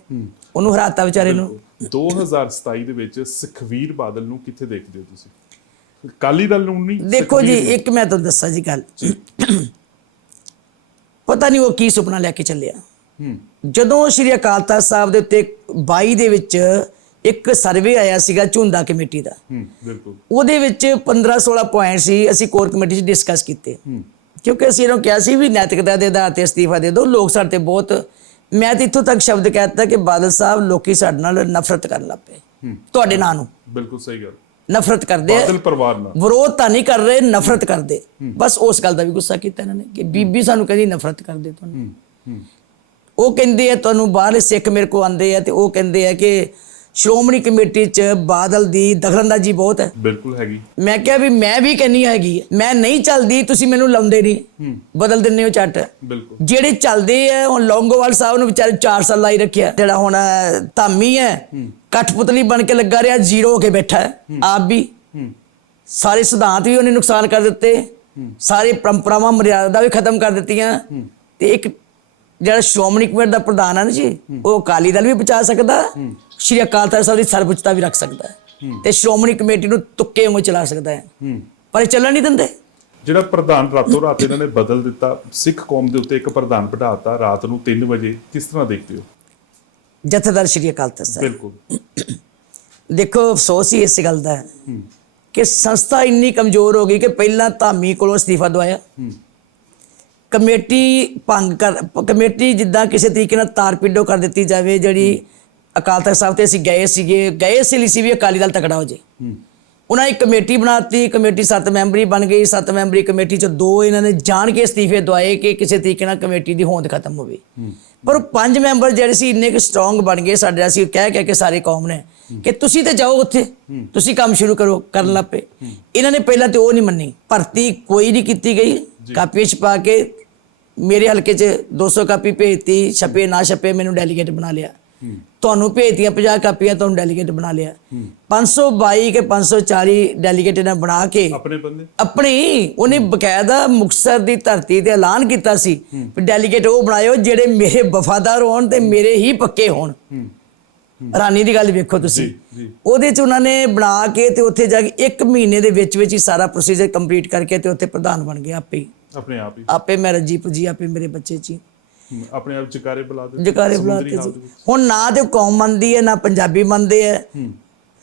ਉਹਨੂੰ ਹਰਾਤਾ ਵਿਚਾਰੇ ਨੂੰ। 2027 ਦੇ ਵਿੱਚ ਸੁਖਬੀਰ ਬਾਦਲ ਨੂੰ ਕਿੱਥੇ ਦੇਖਦੇ ਹੋ ਤੁਸੀਂ? ਅਕਾਲੀ ਦਲ ਨੂੰ ਨਹੀਂ? ਦੇਖੋ ਜੀ, ਇੱਕ ਮੈਂ ਤੁਹਾਨੂੰ ਦੱਸਾਂ ਜੀ ਗੱਲ, ਪਤਾ ਨਹੀਂ ਉਹ ਕੀ ਸੁਪਨਾ ਲੈ ਕੇ ਚੱਲਿਆ। ਜਦੋਂ ਸ਼੍ਰੀ ਅਕਾਲ ਤਖ਼ਤ ਸਾਹਿਬ ਦੇ ਉੱਤੇ 22 ਦੇ ਵਿੱਚ ਇੱਕ ਸਰਵੇ ਆਇਆ ਸੀਗਾ ਝੁੰਦਾ ਕਮੇਟੀ ਦਾ, ਬਿਲਕੁਲ, ਉਹਦੇ ਵਿੱਚ 15-16 ਪੁਆਇੰਟ ਸੀ। ਅਸੀਂ ਕੋਰ ਕਮੇਟੀ 'ਚ ਡਿਸਕਸ ਕੀਤੇ, ਕਿਉਂਕਿ ਅਸੀਂ ਇਹਨੂੰ ਕਿਹਾ ਸੀ ਵੀ ਨੈਤਿਕਤਾ ਦੇ ਆਧਾਰ ਤੇ ਅਸਤੀਫਾ ਦੇ ਦਿਓ। ਲੋਕ ਸਾਡੇ ਤੇ ਬਹੁਤ, ਮੈਂ ਤਾਂ ਇੱਥੋਂ ਤੱਕ ਸ਼ਬਦ ਕਹਿ ਦਿੱਤਾ ਕਿ ਬਾਦਲ ਸਾਹਿਬ ਲੋਕੀ ਸਾਡੇ ਨਾਲ ਨਫ਼ਰਤ ਕਰਨ ਲੱਗ ਪਏ ਤੁਹਾਡੇ ਨਾਂ ਨੂੰ। ਬਿਲਕੁਲ ਸਹੀ ਗੱਲ। ਨਫ਼ਰਤ ਕਰਦੇ, ਬਾਦਲ ਪਰਿਵਾਰ ਨਾਲ ਵਿਰੋਧ ਤਾਂ ਨਹੀਂ ਕਰ ਰਹੇ, ਨਫ਼ਰਤ ਕਰਦੇ। ਬਸ ਉਸ ਗੱਲ ਦਾ ਵੀ ਗੁੱਸਾ ਕੀਤਾ ਇਹਨਾਂ ਨੇ ਕਿ ਬੀਬੀ ਸਾਨੂੰ ਕਹਿੰਦੀ ਨਫ਼ਰਤ ਕਰਦੇ ਤੁਹਾਨੂੰ। ਉਹ ਕਹਿੰਦੇ ਆ ਤੁਹਾਨੂੰ ਬਾਹਰਲੇ ਸਿੱਖ ਮੇਰੇ ਕੋਲ ਆਉਂਦੇ ਆ ਤੇ ਉਹ ਕਹਿੰਦੇ ਆ ਕਿ ਸ਼੍ਰੋਮਣੀ ਕਮੇਟੀ 'ਚ ਬਾਦਲ ਦੀ ਦਖਲਅੰਦਾਜ਼ੀ ਬਹੁਤ ਹੈ। ਬਿਲਕੁਲ ਹੈਗੀ। ਮੈਂ ਕਿਹਾ ਵੀ ਮੈਂ ਵੀ ਕਹਿੰਨੀ ਹੈਗੀ, ਮੈਂ ਨਹੀਂ ਚੱਲਦੀ, ਤੁਸੀਂ ਮੈਨੂੰ ਲਾਉਂਦੇ ਨਹੀਂ, ਬਦਲ ਦਿੰਦੇ ਹੋ ਝੱਟ। ਬਿਲਕੁਲ। ਜਿਹੜੇ ਚੱਲਦੇ ਆ, ਹੁਣ ਲੌਂਗੋਵਾਲ ਸਾਹਿਬ ਨੂੰ ਵਿਚਾਰੇ 4 ਸਾਲ ਲਾਈ ਰੱਖਿਆ। ਜਿਹੜਾ ਹੁਣ ਧਾਮੀ ਹੈ, ਕਠਪੁਤਲੀ ਬਣ ਕੇ ਲੱਗਾ ਰਿਹਾ, ਜ਼ੀਰੋ ਹੋ ਕੇ ਬੈਠਾ ਹੈ ਆਪ ਵੀ। ਸਾਰੇ ਸਿਧਾਂਤ ਵੀ ਉਹਨੇ ਨੁਕਸਾਨ ਕਰ ਦਿੱਤੇ, ਸਾਰੇ ਪਰੰਪਰਾਵਾਂ ਮਰਿਆਦਾ ਵੀ ਖਤਮ ਕਰ ਦਿੱਤੀਆਂ। ਤੇ ਇੱਕ ਜਿਹੜਾ ਸ਼੍ਰੋਮਣੀ ਕਮੇਟੀ ਦਾ ਪ੍ਰਧਾਨ ਹੈ ਨਾ ਜੀ, ਉਹ ਅਕਾਲੀ ਦਲ ਵੀ ਬਚਾ ਸਕਦਾ, ਸ਼੍ਰੀ ਅਕਾਲ ਤਖ਼ਤ ਸਾਹਿਬ ਦੀ ਸਰਵਉੱਚਤਾ ਵੀ ਰੱਖ ਸਕਦਾ ਹੈ ਤੇ ਸ਼੍ਰੋਮਣੀ ਕਮੇਟੀ ਨੂੰ ਤੁੱਕੇ ਵਾਂਗ ਚਲਾ ਸਕਦਾ ਹੈ, ਪਰ ਇਹ ਚੱਲਣ ਨਹੀਂ ਦਿੰਦੇ। ਜਿਹੜਾ ਪ੍ਰਧਾਨ ਰਾਤੋਂ ਰਾਤ ਇਹਨਾਂ ਨੇ ਬਦਲ ਦਿੱਤਾ, ਸਿੱਖ ਕੌਮ ਦੇ ਉੱਤੇ ਇੱਕ ਪ੍ਰਧਾਨ ਬਿਠਾਤਾ ਰਾਤ ਨੂੰ 3 ਵਜੇ, ਕਿਸ ਤਰ੍ਹਾਂ ਦੇਖਦੇ ਹੋ? ਜਥੇਦਾਰ ਸ਼੍ਰੀ ਅਕਾਲ ਤਖ਼ਤ ਸਾਹਿਬ। ਬਿਲਕੁਲ। ਦੇਖੋ, ਅਫਸੋਸ ਹੀ ਇਸ ਗੱਲ ਦਾ ਹੈ ਕਿ ਸੰਸਥਾ ਇੰਨੀ ਕਮਜ਼ੋਰ ਹੋ ਗਈ ਕਿ ਪਹਿਲਾਂ ਧਾਮੀ ਕੋਲੋਂ ਅਸਤੀਫਾ ਦਵਾਇਆ, ਕਮੇਟੀ ਜਿੱਦਾਂ ਕਿਸੇ ਤਰੀਕੇ ਨਾਲ ਤਾਰਪੀਡੋ ਕਰ ਦਿੱਤੀ ਜਾਵੇ। ਜਿਹੜੀ ਅਕਾਲ ਤਖ਼ਤ ਸਾਹਿਬ ਤੇ ਅਸੀਂ ਗਏ ਸੀ ਲਈ ਸੀ ਵੀ ਅਕਾਲੀ ਦਲ ਤਕੜਾ ਹੋ ਜੇ। ਉਹਨਾਂ ਇੱਕ ਕਮੇਟੀ ਬਣਾਤੀ, ਕਮੇਟੀ 7 ਮੈਂਬਰੀ ਬਣ ਗਈ। 7 ਮੈਂਬਰੀ ਕਮੇਟੀ 'ਚ 2 ਇਹਨਾਂ ਨੇ ਜਾਣ ਕੇ ਅਸਤੀਫੇ ਦਵਾਏ ਕਿ ਕਿਸੇ ਤਰੀਕੇ ਨਾਲ ਕਮੇਟੀ ਦੀ ਹੋਂਦ ਖਤਮ ਹੋਵੇ। ਪਰ 5 ਮੈਂਬਰ ਜਿਹੜੇ ਸੀ ਇੰਨੇ ਕੁ ਸਟਰੋਂਗ ਬਣ ਗਏ ਸਾਡੇ, ਅਸੀਂ ਕਹਿ ਕੇ ਸਾਰੇ ਕੌਮ ਨੇ ਕਿ ਤੁਸੀਂ ਤੇ ਜਾਓ ਉੱਥੇ, ਤੁਸੀਂ ਕੰਮ ਸ਼ੁਰੂ ਕਰੋ, ਕਰਨ ਲੱਗ ਪਏ। ਇਹਨਾਂ ਨੇ ਪਹਿਲਾਂ ਤੇ ਉਹ ਨਹੀਂ ਮੰਨੀ, ਭਰਤੀ ਕੋਈ ਨਹੀਂ ਕੀਤੀ ਗਈ। ਕਾਪੀ ਛਪਾ ਕੇ ਮੇਰੇ ਹਲਕੇ 'ਚ 200 ਕਾਪੀ ਭੇਜਤੀ, ਛਪੇ ਨਾ ਛਪੇ ਮੈਨੂੰ ਡੈਲੀਗੇਟ ਬਣਾ ਲਿਆ। ਤੁਹਾਨੂੰ ਭੇਜਤੀਆਂ 50 ਕਾਪੀਆਂ, ਤੁਹਾਨੂੰ ਡੈਲੀਗੇਟ ਬਣਾ ਲਿਆ। 522 ਕੇ 540 ਡੈਲੀਗੇਟ ਇਹਨਾਂ ਬਣਾ ਕੇ ਆਪਣੇ ਬੰਦੇ ਆਪਣੀ, ਉਹਨੇ ਬਕਾਇਦਾ ਮੁਕਤਸਰ ਦੀ ਧਰਤੀ ਤੇ ਐਲਾਨ ਕੀਤਾ ਸੀ ਵੀ ਡੈਲੀਗੇਟ ਉਹ ਬਣਾਇਓ ਜਿਹੜੇ ਮੇਰੇ ਵਫਾਦਾਰ ਹੋਣ ਤੇ ਮੇਰੇ ਹੀ ਪੱਕੇ ਹੋਣ। ਹੈਰਾਨੀ ਦੀ ਗੱਲ ਵੇਖੋ ਤੁਸੀਂ, ਉਹਦੇ 'ਚ ਉਹਨਾਂ ਨੇ ਬਣਾ ਕੇ ਤੇ ਉੱਥੇ ਜਾ ਕੇ 1 ਮਹੀਨੇ ਦੇ ਵਿੱਚ ਹੀ ਸਾਰਾ ਪ੍ਰੋਸੀਜਰ ਕੰਪਲੀਟ ਕਰਕੇ ਤੇ ਉੱਥੇ ਪ੍ਰਧਾਨ ਬਣ ਗਿਆ ਆਪੇ ਹੀ, ਆਪਣੇ ਆਪ ਹੀ। ਆਪੇ ਮੈਂ ਰੱਜੀ ਪੁੱਜੀ, ਆਪੇ ਮੇਰੇ ਬੱਚੇ 'ਚ ਹੀ ਆਪਣੇ ਆਪ ਜਕਾਰੇ ਬੁਲਾ ਦੇ, ਜਕਾਰੇ ਬੁਲਾ ਕੇ। ਹੁਣ ਨਾ ਤੇ ਕੌਮ ਮੰਨਦੀ ਹੈ, ਨਾ ਪੰਜਾਬੀ ਮੰਨਦੇ ਹੈ।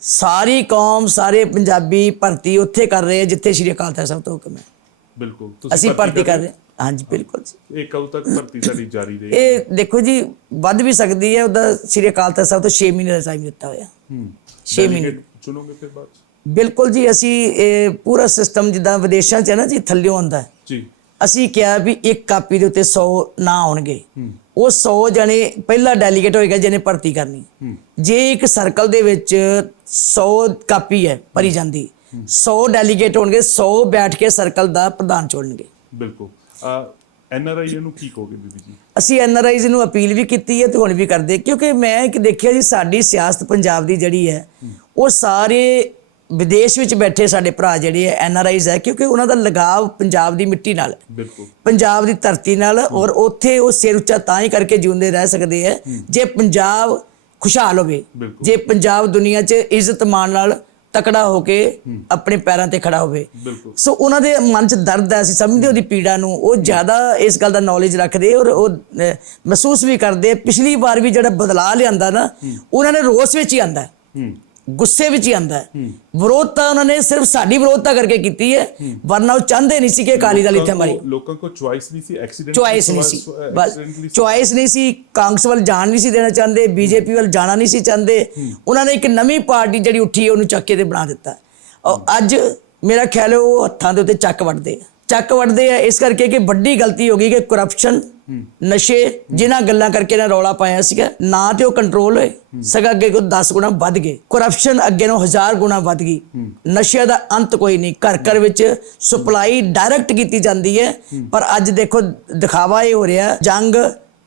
ਸਾਰੀ ਕੌਮ, ਸਾਰੇ ਪੰਜਾਬੀ ਭਰਤੀ ਉੱਥੇ ਕਰ ਰਹੇ ਜਿੱਥੇ ਸ਼੍ਰੀ ਅਕਾਲ ਤਖ਼ਤ ਸਾਹਿਬ ਤੋਂ ਹੁਕਮ ਹੈ। ਬਿਲਕੁਲ। ਅਸੀਂ ਭਰਤੀ ਕਰ ਰਹੇ, ਹਾਂਜੀ ਬਿਲਕੁਲ। ਇਹ ਕਦੋਂ ਤੱਕ ਭਰਤੀ ਤੁਹਾਡੀ ਜਾਰੀ ਰਹੇਗੀ? ਇਹ ਦੇਖੋ ਜੀ, ਵੱਧ ਵੀ ਸਕਦੀ ਹੈ। ਉਹਦਾ ਸ਼੍ਰੀ ਅਕਾਲ ਤਖ਼ਤ ਸਾਹਿਬ ਤੋਂ 6 ਮਹੀਨੇ ਦਾ ਟਾਈਮ ਦਿੱਤਾ ਹੋਇਆ। 6 ਮਹੀਨੇ ਚੁਣੋਗੇ ਫਿਰ ਬਾਅਦ? ਬਿਲਕੁਲ ਜੀ। ਅਸੀਂ ਇਹ ਪੂਰਾ ਸਿਸਟਮ ਜਿੱਦਾਂ ਵਿਦੇਸ਼ਾਂ 'ਚ ਹੈ ਨਾ ਜੀ, ਥੱਲਿਓਂ ਆਉਂਦਾ ਜੀ। ਅਸੀਂ ਕਿਹਾ ਵੀ ਇੱਕ ਕਾਪੀ ਦੇ ਉੱਤੇ 100 ਨਾਂ ਆਉਣਗੇ। ਉਹ 100 ਜਣੇ ਪਹਿਲਾ ਡੈਲੀਗੇਟ ਹੋਏਗਾ ਜਿਹਨੇ ਭਰਤੀ ਕਰਨੀ। ਜੇ ਇੱਕ ਸਰਕਲ ਦੇ ਵਿੱਚ 100 ਕਾਪੀ ਹੈ ਭਰੀ ਜਾਂਦੀ, 100 ਡੈਲੀਗੇਟ ਹੋਣਗੇ, 100 ਬੈਠ ਕੇ ਸਰਕਲ ਦਾ ਪ੍ਰਧਾਨ ਚੁਣਨਗੇ। ਬਿਲਕੁਲ। NRI ਨੂੰ ਕੀ ਕਹੋਗੇ ਬੀਬੀ ਜੀ? ਅਸੀਂ NRIs ਨੂੰ ਅਪੀਲ ਵੀ ਕੀਤੀ ਹੈ ਤੇ ਹੁਣ ਵੀ ਕਰਦੇ, ਕਿਉਂਕਿ ਮੈਂ ਇੱਕ ਦੇਖਿਆ ਜੀ, ਸਾਡੀ ਸਿਆਸਤ ਪੰਜਾਬ ਦੀ ਜਿਹੜੀ ਹੈ ਉਹ ਸਾਰੇ ਵਿਦੇਸ਼ ਵਿੱਚ ਬੈਠੇ ਸਾਡੇ ਭਰਾ ਜਿਹੜੇ ਹੈ NRIs ਹੈ, ਕਿਉਂਕਿ ਉਹਨਾਂ ਦਾ ਲਗਾਵ ਪੰਜਾਬ ਦੀ ਮਿੱਟੀ ਨਾਲ, ਪੰਜਾਬ ਦੀ ਧਰਤੀ ਨਾਲ, ਔਰ ਉੱਥੇ ਉਹ ਸਿਰ ਉੱਚਾ ਤਾਂ ਹੀ ਕਰਕੇ ਜਿਉਂਦੇ ਰਹਿ ਸਕਦੇ ਹੈ ਜੇ ਪੰਜਾਬ ਖੁਸ਼ਹਾਲ ਹੋਵੇ, ਜੇ ਪੰਜਾਬ ਦੁਨੀਆ 'ਚ ਇੱਜ਼ਤ ਮਾਣ ਨਾਲ ਤਕੜਾ ਹੋ ਕੇ ਆਪਣੇ ਪੈਰਾਂ ਤੇ ਖੜਾ ਹੋਵੇ। ਸੋ ਉਹਨਾਂ ਦੇ ਮਨ 'ਚ ਦਰਦ ਹੈ, ਅਸੀਂ ਸਮਝਦੇ ਉਹਦੀ ਪੀੜਾ ਨੂੰ। ਉਹ ਜ਼ਿਆਦਾ ਇਸ ਗੱਲ ਦਾ ਨੌਲੇਜ ਰੱਖਦੇ ਔਰ ਉਹ ਮਹਿਸੂਸ ਵੀ ਕਰਦੇ। ਪਿਛਲੀ ਵਾਰ ਵੀ ਜਿਹੜਾ ਬਦਲਾਅ ਲਿਆਂਦਾ ਨਾ, ਉਹਨਾਂ ਨੇ ਰੋਸ ਵਿੱਚ ਹੀ ਆਂਦਾ, ਗੁੱਸੇ ਵਿੱਚ ਹੀ ਆਂਦਾ। ਵਿਰੋਧਤਾ ਉਹਨਾਂ ਨੇ ਸਿਰਫ ਸਾਡੀ ਵਿਰੋਧਤਾ ਕਰਕੇ ਕੀਤੀ ਹੈ, ਵਰਨਾ ਉਹ ਚਾਹੁੰਦੇ ਨਹੀਂ ਸੀ ਕਿ ਅਕਾਲੀ ਦਲ ਇੱਥੇ ਮਾਰੇ। ਲੋਕਾਂ ਕੋਲ ਚੁਆਇਸ ਨਹੀਂ ਸੀ, ਚੁਆਇਸ ਨਹੀਂ ਸੀ, ਬਸ ਚੁਆਇਸ ਨਹੀਂ ਸੀ। ਕਾਂਗਰਸ ਵੱਲ ਜਾਣ ਨਹੀਂ ਸੀ ਦੇਣਾ ਚਾਹੁੰਦੇ, BJP ਵੱਲ ਜਾਣਾ ਨਹੀਂ ਸੀ ਚਾਹੁੰਦੇ। ਉਹਨਾਂ ਨੇ ਇੱਕ ਨਵੀਂ ਪਾਰਟੀ ਜਿਹੜੀ ਉੱਠੀ ਉਹਨੂੰ ਚੱਕੇ ਤੇ ਬਣਾ ਦਿੱਤਾ। ਅੱਜ ਮੇਰਾ ਖਿਆਲ ਹੈ ਉਹ ਹੱਥਾਂ ਦੇ ਉੱਤੇ ਚੱਕ ਵੱਢਦੇ ਆ ਇਸ ਕਰਕੇ ਕਿ ਵੱਡੀ ਗਲਤੀ ਹੋ ਗਈ ਕਿ ਕਰਪਸ਼ਨ ਨਸ਼ੇ ਜਿਨ੍ਹਾਂ ਗੱਲਾਂ ਕਰਕੇ ਨਾ ਰੌਲਾ ਪਾਇਆ ਸੀਗਾ ਨਾ ਤੇ ਉਹ ਕੰਟਰੋਲ ਹੋਏ ਸਗਾ ਅੱਗੇ ਕੋ 10 ਗੁਣਾ ਵੱਧ ਗਏ ਕਰਪਸ਼ਨ ਅੱਗੇ ਨੂੰ 1000 ਗੁਣਾ ਵੱਧ ਗਈ ਨਸ਼ਿਆਂ ਦਾ ਅੰਤ ਕੋਈ ਨਹੀਂ ਘਰ ਵਿੱਚ ਸਪਲਾਈ ਡਾਇਰੈਕਟ ਕੀਤੀ ਜਾਂਦੀ ਹੈ ਪਰ ਅੱਜ ਦੇਖੋ ਦਿਖਾਵਾ ਇਹ ਹੋ ਰਿਹਾ ਜੰਗ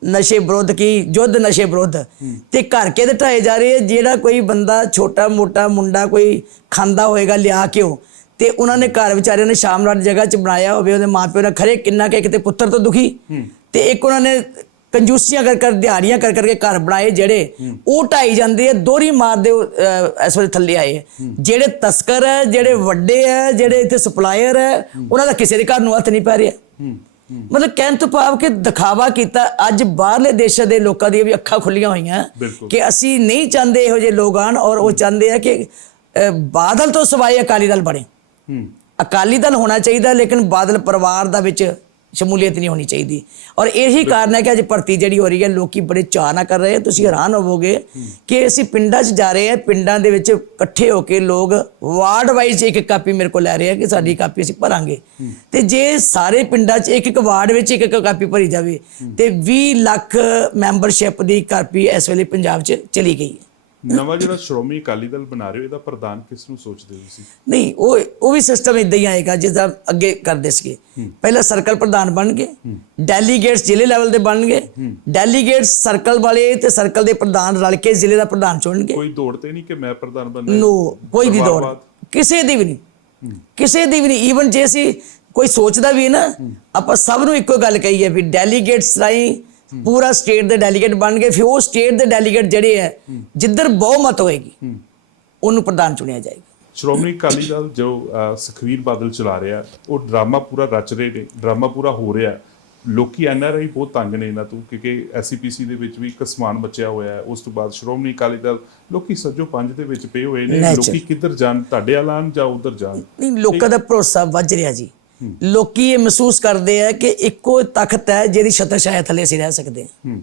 ਨਸ਼ੇ ਵਿਰੁੱਧ ਕੀ ਯੁੱਧ ਨਸ਼ੇ ਵਿਰੁੱਧ ਤੇ ਘਰ ਕੇ ਢਾਏ ਜਾ ਰਹੇ ਜਿਹੜਾ ਕੋਈ ਬੰਦਾ ਛੋਟਾ ਮੋਟਾ ਮੁੰਡਾ ਕੋਈ ਖਾਂਦਾ ਹੋਏਗਾ ਲਿਆ ਕੇ ਉਹ ਤੇ ਉਹਨਾਂ ਨੇ ਘਰ ਵਿਚਾਰਿਆਂ ਨੇ ਸ਼ਾਮਲਾਟ ਜਗ੍ਹਾ 'ਚ ਬਣਾਇਆ ਹੋਵੇ ਉਹਦੇ ਮਾਪਿਓ ਨੇ ਖਰੇ ਕਿੰਨਾ ਕਿ ਕਿਤੇ ਪੁੱਤਰ ਤੋਂ ਦੁਖੀ ਤੇ ਇੱਕ ਉਹਨਾਂ ਨੇ ਕੰਜੂਸੀਆਂ ਕਰ ਦਿਹਾੜੀਆਂ ਕਰਕੇ ਘਰ ਬਣਾਏ ਜਿਹੜੇ ਉਹ ਢਾਈ ਜਾਂਦੇ ਆ ਦੋਹਰੀ ਮਾਰਦੇ ਇਸ ਵੇਲੇ ਥੱਲੇ ਆਏ ਜਿਹੜੇ ਤਸਕਰ ਹੈ ਜਿਹੜੇ ਵੱਡੇ ਹੈ ਜਿਹੜੇ ਇੱਥੇ ਸਪਲਾਇਰ ਹੈ ਉਹਨਾਂ ਦਾ ਕਿਸੇ ਦੇ ਘਰ ਨੂੰ ਹੱਥ ਨਹੀਂ ਪੈ ਰਿਹਾ ਮਤਲਬ ਕਹਿਣ ਤੋਂ ਭਾਵ ਕਿ ਦਿਖਾਵਾ ਕੀਤਾ ਅੱਜ ਬਾਹਰਲੇ ਦੇਸ਼ਾਂ ਦੇ ਲੋਕਾਂ ਦੀਆਂ ਵੀ ਅੱਖਾਂ ਖੁੱਲੀਆਂ ਹੋਈਆਂ ਕਿ ਅਸੀਂ ਨਹੀਂ ਚਾਹੁੰਦੇ ਇਹੋ ਜਿਹੇ ਲੋਕ ਆਣ ਔਰ ਉਹ ਚਾਹੁੰਦੇ ਆ ਕਿ ਬਾਦਲ ਤੋਂ ਸਿਵਾਏ ਅਕਾਲੀ ਦਲ ਬਣੇ ਅਕਾਲੀ ਦਲ ਹੋਣਾ ਚਾਹੀਦਾ ਲੇਕਿਨ ਬਾਦਲ ਪਰਿਵਾਰ ਦਾ ਵਿੱਚ ਸ਼ਮੂਲੀਅਤ ਨਹੀਂ ਹੋਣੀ ਚਾਹੀਦੀ ਔਰ ਇਹੀ ਕਾਰਨ ਹੈ ਕਿ ਅੱਜ ਭਰਤੀ ਜਿਹੜੀ ਹੋ ਰਹੀ ਹੈ ਲੋਕੀ ਬੜੇ ਚਾਅ ਨਾਲ ਕਰ ਰਹੇ ਆ ਤੁਸੀਂ ਹੈਰਾਨ ਹੋਵੋਗੇ ਕਿ ਅਸੀਂ ਪਿੰਡਾਂ 'ਚ ਜਾ ਰਹੇ ਹਾਂ ਪਿੰਡਾਂ ਦੇ ਵਿੱਚ ਇਕੱਠੇ ਹੋ ਕੇ ਲੋਕ ਵਾਰਡ ਵਾਈਜ਼ ਇੱਕ ਕਾਪੀ ਮੇਰੇ ਕੋਲ ਲੈ ਰਹੇ ਆ ਕਿ ਸਾਡੀ ਕਾਪੀ ਅਸੀਂ ਭਰਾਂਗੇ ਤੇ ਜੇ ਸਾਰੇ ਪਿੰਡਾਂ 'ਚ ਇੱਕ ਵਾਰਡ ਵਿੱਚ ਇੱਕ ਕਾਪੀ ਭਰੀ ਜਾਵੇ ਤੇ 20 ਲੱਖ ਮੈਂਬਰਸ਼ਿਪ ਦੀ ਕਾਪੀ ਇਸ ਵੇਲੇ ਪੰਜਾਬ 'ਚ ਚਲੀ ਗਈ ਹੈ ਨਵਾਂ ਜਿਹੜਾ ਸ਼੍ਰੋਮਣੀ ਅਕਾਲੀ ਦਲ ਬਣਾ ਰਹੇ ਹੋ ਇਹਦਾ ਪ੍ਰਧਾਨ ਕਿਸ ਨੂੰ ਸੋਚਦੇ ਹੋ ਤੁਸੀਂ ਨਹੀਂ ਉਹ ਵੀ ਸਿਸਟਮ ਇਦਾਂ ਹੀ ਆਏਗਾ ਜਿੱਦਾਂ ਅੱਗੇ ਕਰਦੇ ਸੀਗੇ ਪਹਿਲਾਂ ਸਰਕਲ ਪ੍ਰਧਾਨ ਬਣਨਗੇ ਡੈਲੀਗੇਟਸ ਜ਼ਿਲ੍ਹੇ ਲੈਵਲ ਦੇ ਬਣਨਗੇ ਡੈਲੀਗੇਟਸ ਸਰਕਲ ਵਾਲੇ ਤੇ ਸਰਕਲ ਦੇ ਪ੍ਰਧਾਨ ਰਲ ਕੇ ਜ਼ਿਲ੍ਹੇ ਦਾ ਪ੍ਰਧਾਨ ਚੁਣਨਗੇ ਕੋਈ ਦੌੜ ਤੇ ਨਹੀਂ ਕਿ ਮੈਂ ਪ੍ਰਧਾਨ ਬਣਨਾ ਨੋ ਕੋਈ ਵੀ ਦੌੜ ਕਿਸੇ ਦੀ ਵੀ ਨਹੀਂ ਈਵਨ ਜੇ ਅਸੀਂ ਕੋਈ ਸੋਚਦਾ ਵੀ ਹੈ ਨਾ ਆਪਾਂ ਸਭ ਨੂੰ ਇੱਕੋ ਗੱਲ ਕਹੀ ਹੈ ਵੀ ਡੈਲੀਗੇਟਸ ਰਾਹੀਂ ਪੂਰਾ ਸਟੇਟ ਦੇ ਡੈਲੀਗੇਟ ਬਣ ਗਏ ਫਿਰ ਉਹ ਸਟੇਟ ਦੇ ਡੈਲੀਗੇਟ ਜਿਹੜੇ ਹੈ ਜਿੱਧਰ ਬਹੁਮਤ ਹੋਏਗੀ ਉਹਨੂੰ ਪ੍ਰਧਾਨ ਚੁਣਿਆ ਜਾਏਗਾ ਸ਼੍ਰੋਮਣੀ ਅਕਾਲੀ ਦਲ ਜੋ ਸੁਖਬੀਰ ਬਾਦਲ ਚਲਾ ਰਿਹਾ ਉਹ ਡਰਾਮਾ ਪੂਰਾ ਰਚ ਰਹੇ ਨੇ ਡਰਾਮਾ ਪੂਰਾ ਹੋ ਰਿਹਾ ਲੋਕੀ ਐਨਆਰਆਈ ਬਹੁਤ ਤੰਗ ਨੇ ਇਹਨਾਂ ਤੋਂ ਕਿਉਂਕਿ ਐਸਸੀਪੀਸੀ ਦੇ ਵਿੱਚ ਵੀ ਇੱਕ ਸਮਾਨ ਬਚਿਆ ਹੋਇਆ ਹੈ ਉਸ ਤੋਂ ਬਾਅਦ ਸ਼੍ਰੋਮਣੀ ਅਕਾਲੀ ਦਲ ਲੋਕੀ ਸੱਜੋ ਪੰਜ ਦੇ ਵਿੱਚ ਪਏ ਹੋਏ ਨੇ ਲੋਕੀ ਕਿੱਧਰ ਜਾਣ ਤੁਹਾਡੇ ਐਲਾਨ ਜਾਂ ਉਧਰ ਜਾਣ ਨਹੀਂ ਲੋਕਾਂ ਦਾ ਭਰੋਸਾ ਵੱਜ ਰਿਹਾ ਜੀ ਲੋਕੀ ਇਹ ਮਹਿਸੂਸ ਕਰਦੇ ਆ ਕਿ ਇੱਕੋ ਤਖਤ ਹੈ ਜਿਹਦੀ ਛਤਰ ਛਾਇਆ ਥੱਲੇ ਅਸੀਂ ਰਹਿ ਸਕਦੇ ਹਾਂ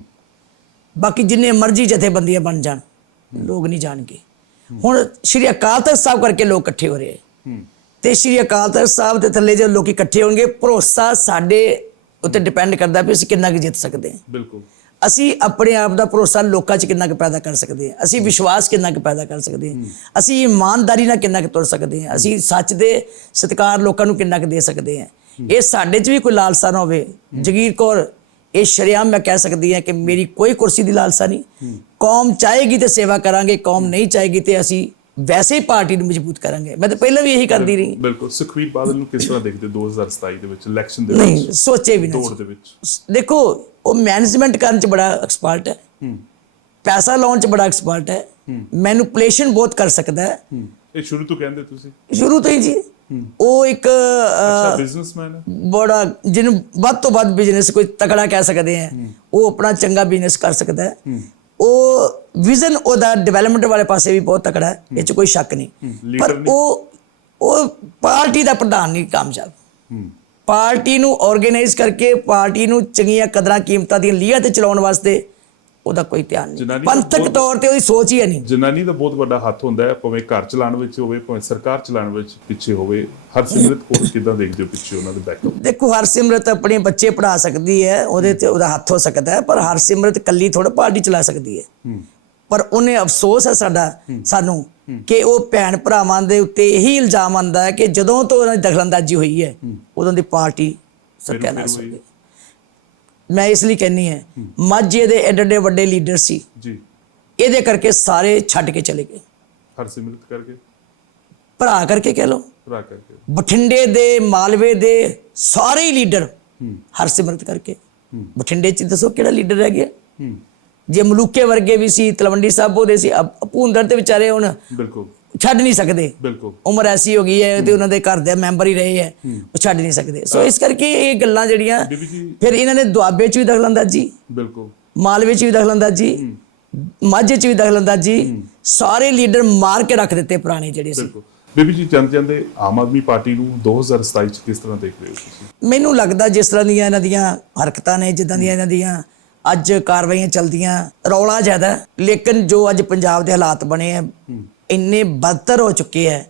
ਬਾਕੀ ਜਿੰਨੇ ਮਰਜ਼ੀ ਜਥੇਬੰਦੀਆਂ ਬਣ ਜਾਣ ਲੋਕ ਨਹੀਂ ਜਾਣਗੇ ਹੁਣ ਸ਼੍ਰੀ ਅਕਾਲ ਤਖਤ ਸਾਹਿਬ ਕਰਕੇ ਲੋਕ ਇਕੱਠੇ ਹੋ ਰਹੇ ਤੇ ਸ਼੍ਰੀ ਅਕਾਲ ਤਖਤ ਸਾਹਿਬ ਦੇ ਥੱਲੇ ਜੇ ਲੋਕੀ ਇਕੱਠੇ ਹੋਣਗੇ ਭਰੋਸਾ ਸਾਡੇ ਉੱਤੇ ਡਿਪੈਂਡ ਕਰਦਾ ਵੀ ਅਸੀਂ ਕਿੰਨਾ ਕੁ ਜਿੱਤ ਸਕਦੇ ਹਾਂ ਬਿਲਕੁਲ ਅਸੀਂ ਆਪਣੇ ਆਪ ਦਾ ਭਰੋਸਾ ਲੋਕਾਂ 'ਚ ਕਿੰਨਾ ਕੁ ਪੈਦਾ ਕਰ ਸਕਦੇ ਹਾਂ ਅਸੀਂ ਵਿਸ਼ਵਾਸ ਕਿੰਨਾ ਕੁ ਪੈਦਾ ਕਰ ਸਕਦੇ ਹਾਂ ਅਸੀਂ ਇਮਾਨਦਾਰੀ ਨਾਲ ਕਿੰਨਾ ਕੁ ਤੁਰ ਸਕਦੇ ਹਾਂ ਅਸੀਂ ਸੱਚ ਦੇ ਸਤਿਕਾਰ ਲੋਕਾਂ ਨੂੰ ਕਿੰਨਾ ਕੁ ਦੇ ਸਕਦੇ ਹਾਂ ਇਹ ਸਾਡੇ 'ਚ ਵੀ ਕੋਈ ਲਾਲਸਾ ਨਾ ਹੋਵੇ ਜਗੀਰ ਕੌਰ ਇਹ ਸ਼ਰੇਆਮ ਮੈਂ ਕਹਿ ਸਕਦੀ ਹਾਂ ਕਿ ਮੇਰੀ ਕੋਈ ਕੁਰਸੀ ਦੀ ਲਾਲਸਾ ਨਹੀਂ ਕੌਮ ਚਾਹੇਗੀ ਤੇ ਸੇਵਾ ਕਰਾਂਗੇ ਕੌਮ ਨਹੀਂ ਚਾਹੇਗੀ ਤੇ ਅਸੀਂ ਵੈਸੇ ਹੀ ਪਾਰਟੀ ਨੂੰ ਮਜ਼ਬੂਤ ਕਰਾਂਗੇ ਮੈਂ ਤਾਂ ਪਹਿਲਾਂ ਵੀ ਇਹੀ ਕਰਦੀ ਰਹੀ ਬਿਲਕੁਲ ਸੁਖਬੀਰ ਬਾਦਲ ਨੂੰ ਕਿਸ ਤਰ੍ਹਾਂ ਦੇਖਦੇ 2027 ਦੇ ਵਿੱਚ ਇਲੈਕਸ਼ਨ ਦੇ ਨਹੀਂ ਸੋਚੇ ਵੀ ਨਹੀਂ ਦੌੜ ਦੇ ਵਿੱਚ ਦੇਖੋ ਉਹ ਮੈਨੇਜਮੈਂਟ ਕਰਨ 'ਚ ਬੜਾ ਐਕਸਪਰਟ ਹੈ ਪੈਸਾ ਲਾਉਣ 'ਚ ਬੜਾ ਐਕਸਪਰਟ ਹੈ ਮੈਨੂਪੂਲੇਸ਼ਨ ਬਹੁਤ ਕਰ ਸਕਦਾ ਹੈ ਇਹ ਸ਼ੁਰੂ ਤੋਂ ਕਹਿੰਦੇ ਤੁਸੀਂ ਸ਼ੁਰੂ ਤੋਂ ਹੀ ਜੀ ਉਹ ਇੱਕ ਅੱਛਾ ਬਿਜ਼ਨਸਮੈਨ ਹੈ ਬੜਾ ਜਿਹਨੂੰ ਵੱਧ ਤੋਂ ਵੱਧ ਬਿਜ਼ਨਸ ਕੋਈ ਤਕੜਾ ਕਹਿ ਸਕਦੇ ਆ ਉਹ ਆਪਣਾ ਚੰਗਾ ਬਿਜ਼ਨਸ ਕਰ ਸਕਦਾ ਹੈ ਉਹ ਵਿਜ਼ਨ ਉਹਦਾ ਡਿਵੈਲਪਮੈਂਟ ਵਾਲੇ ਪਾਸੇ ਵੀ ਬਹੁਤ ਤਕੜਾ ਹੈ ਇਹ 'ਚ ਕੋਈ ਸ਼ੱਕ ਨਹੀਂ ਪਰ ਉਹ ਪਾਰਟੀ ਦਾ ਪ੍ਰਧਾਨ ਨਹੀਂ ਕਾਮਯਾਬ ਪਾਰਟੀ ਨੂੰ ਆਰਗੇਨਾਈਜ਼ ਕਰਕੇ ਪਾਰਟੀ ਨੂੰ ਚੰਗੀਆਂ ਕਦਰਾਂ ਕੀਮਤਾਂ ਦੀਆਂ ਲੀਹਾਂ ਤੇ ਚਲਾਉਣ ਵਾਸਤੇ ਉਹਦਾ ਕੋਈ ਧਿਆਨ ਨਹੀਂ ਪੰਥਕ ਤੌਰ ਤੇ ਉਹਦੀ ਸੋਚ ਹੀ ਨਹੀਂ ਜਨਾਨੀ ਦਾ ਬਹੁਤ ਵੱਡਾ ਹੱਥ ਹੁੰਦਾ ਹੈ ਭਾਵੇਂ ਘਰ ਚਲਾਉਣ ਵਿੱਚ ਹੋਵੇ ਭਾਵੇਂ ਸਰਕਾਰ ਚਲਾਉਣ ਵਿੱਚ ਪਿੱਛੇ ਹੋਵੇ ਹਰਸਿਮਰਤ ਕੌਰ ਕਿੱਦਾਂ ਦੇਖਦੇ ਹੋ ਪਿੱਛੇ ਉਹਨਾਂ ਦੇ ਬੈਕਅਪ ਦੇਖੋ ਹਰਸਿਮਰਤ ਆਪਣੇ ਬੱਚੇ ਪੜ੍ਹਾ ਸਕਦੀ ਹੈ ਉਹਦੇ ਤੇ ਉਹਦਾ ਹੱਥ ਹੋ ਸਕਦਾ ਹੈ ਪਰ ਹਰਸਿਮਰਤ ਇਕੱਲੀ ਥੋੜਾ ਪਾਰਟੀ ਚਲਾ ਸਕਦੀ ਹੈ ਪਰ ਉਹਨੇ ਅਫਸੋਸ ਹੈ ਸਾਨੂੰ ਕਿ ਉਹ ਭੈਣ ਭਰਾਵਾਂ ਦੇ ਉੱਤੇ ਇਹੀ ਇਲਜ਼ਾਮ ਆਉਂਦਾ ਹੈ ਕਿ ਜਦੋਂ ਤੋਂ ਉਹਨਾਂ ਦੀ ਦਖਲਅੰਦਾਜ਼ੀ ਹੋਈ ਹੈ ਉਦੋਂ ਦੀ ਪਾਰਟੀ ਸਤਿਆਨਾਸ਼ ਹੋ ਗਈ ਮੈਂ ਇਸ ਲਈ ਕਹਿੰਨੀ ਹੈ ਮਾਝੇ ਦੇ ਐਡੇ ਵੱਡੇ ਲੀਡਰ ਸੀ ਜੀ ਇਹਦੇ ਕਰਕੇ ਸਾਰੇ ਛੱਡ ਕੇ ਚਲੇ ਗਏ ਹਰਸਿਮਰਤ ਕਰਕੇ ਭਰਾ ਕਰਕੇ ਕਹਿ ਲਓ ਭਰਾ ਕਰਕੇ ਬਠਿੰਡੇ ਦੇ ਮਾਲਵੇ ਦੇ ਸਾਰੇ ਹੀ ਲੀਡਰ ਹਰਸਿਮਰਤ ਕਰਕੇ ਬਠਿੰਡੇ 'ਚ ਦੱਸੋ ਕਿਹੜਾ ਲੀਡਰ ਰਹਿ ਗਿਆ ਜੇ ਮਲੂਕੇ ਵਰਗੇ ਵੀ ਸੀ ਤਲਵੰਡੀ ਸਾਬੋ ਦੇ ਸੀ ਭੂੰਦੜ ਤੇ ਵਿਚਾਰੇ ਹੁਣ ਬਿਲਕੁਲ ਛੱਡ ਨਹੀਂ ਸਕਦੇ ਬਿਲਕੁਲ ਉਮਰ ਐਸੀ ਹੋ ਗਈ ਹੈ ਤੇ ਉਹਨਾਂ ਦੇ ਘਰ ਦੇ ਮੈਂਬਰ ਹੀ ਰਹੇ ਹੈ ਉਹ ਛੱਡ ਨਹੀਂ ਸਕਦੇ ਸੋ ਇਸ ਕਰਕੇ ਇਹ ਗੱਲਾਂ ਜਿਹੜੀਆਂ ਫਿਰ ਇਹਨਾਂ ਨੇ ਦੁਆਬੇ 'ਚ ਵੀ ਦਖਲਅੰਦਾਜ਼ੀ ਬਿਲਕੁਲ ਮਾਲਵੇ 'ਚ ਵੀ ਦਖਲਅੰਦਾਜ਼ੀ ਮਾਝੇ 'ਚ ਵੀ ਦਖਲਅੰਦਾਜ਼ੀ ਸਾਰੇ ਲੀਡਰ ਮਾਰ ਕੇ ਰੱਖ ਦਿੱਤੇ ਪੁਰਾਣੇ ਜਿਹੜੇ ਸੀ ਬੀਬੀ ਜੀ ਜਾਂਦੇ ਆਮ ਆਦਮੀ ਪਾਰਟੀ ਨੂੰ 2027 ਚ ਕਿਸ ਤਰ੍ਹਾਂ ਦੇਖ ਰਹੇ ਹੋ ਤੁਸੀਂ ਮੈਨੂੰ ਲੱਗਦਾ ਜਿਸ ਤਰ੍ਹਾਂ ਦੀਆਂ ਇਹਨਾਂ ਦੀਆਂ ਹਰਕਤਾਂ ਨੇ ਜਿੱਦਾਂ ਦੀਆਂ ਇਹਨਾਂ ਦੀਆਂ ਅੱਜ ਕਾਰਵਾਈਆਂ ਚਲਦੀਆਂ ਰੌਲਾ ਜ਼ਿਆਦਾ ਲੇਕਿਨ ਜੋ ਅੱਜ ਪੰਜਾਬ ਦੇ ਹਾਲਾਤ ਬਣੇ ਆ ਇੰਨੇ ਬਦਤਰ ਹੋ ਚੁੱਕੇ ਹੈ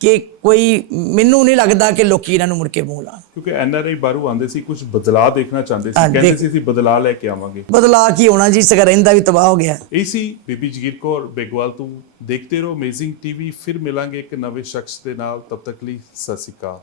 ਕਿ ਕੋਈ ਮੈਨੂੰ ਨਹੀਂ ਲੱਗਦਾ ਕਿ ਲੋਕੀ ਇਹਨਾਂ ਨੂੰ ਮੁੜ ਕੇ ਮੂੰਹ ਲਾਣ। ਕਿਉਂਕਿ ਐਨਆਰਆਈ ਬਾਹਰੋਂ ਆਉਂਦੇ ਸੀ, ਕੁਝ ਬਦਲਾਅ ਦੇਖਣਾ ਚਾਹੁੰਦੇ ਸੀ, ਹਾਂ, ਕਹਿੰਦੇ ਸੀ ਅਸੀਂ ਬਦਲਾਅ ਲੈ ਕੇ ਆਵਾਂਗੇ। ਬਦਲਾਅ ਕੀ ਹੋਣਾ ਜੀ, ਸਗਾ ਰਹਿੰਦਾ ਵੀ ਤਬਾਹ ਹੋ ਗਿਆ। ਇਹ ਸੀ ਬੀਬੀ ਜਗੀਰ ਕੌਰ ਬੇਗਵਾਲ ਤੋਂ। ਦੇਖਦੇ ਰਹੋ ਅਮੇਜ਼ਿੰਗ ਟੀਵੀ। ਫਿਰ ਮਿਲਾਂਗੇ ਇੱਕ ਨਵੇਂ ਸ਼ਖਸ ਦੇ ਨਾਲ, ਤਬ ਤੱਕ ਲਈ ਸਤਿ ਸ਼੍ਰੀ ਅਕਾਲ।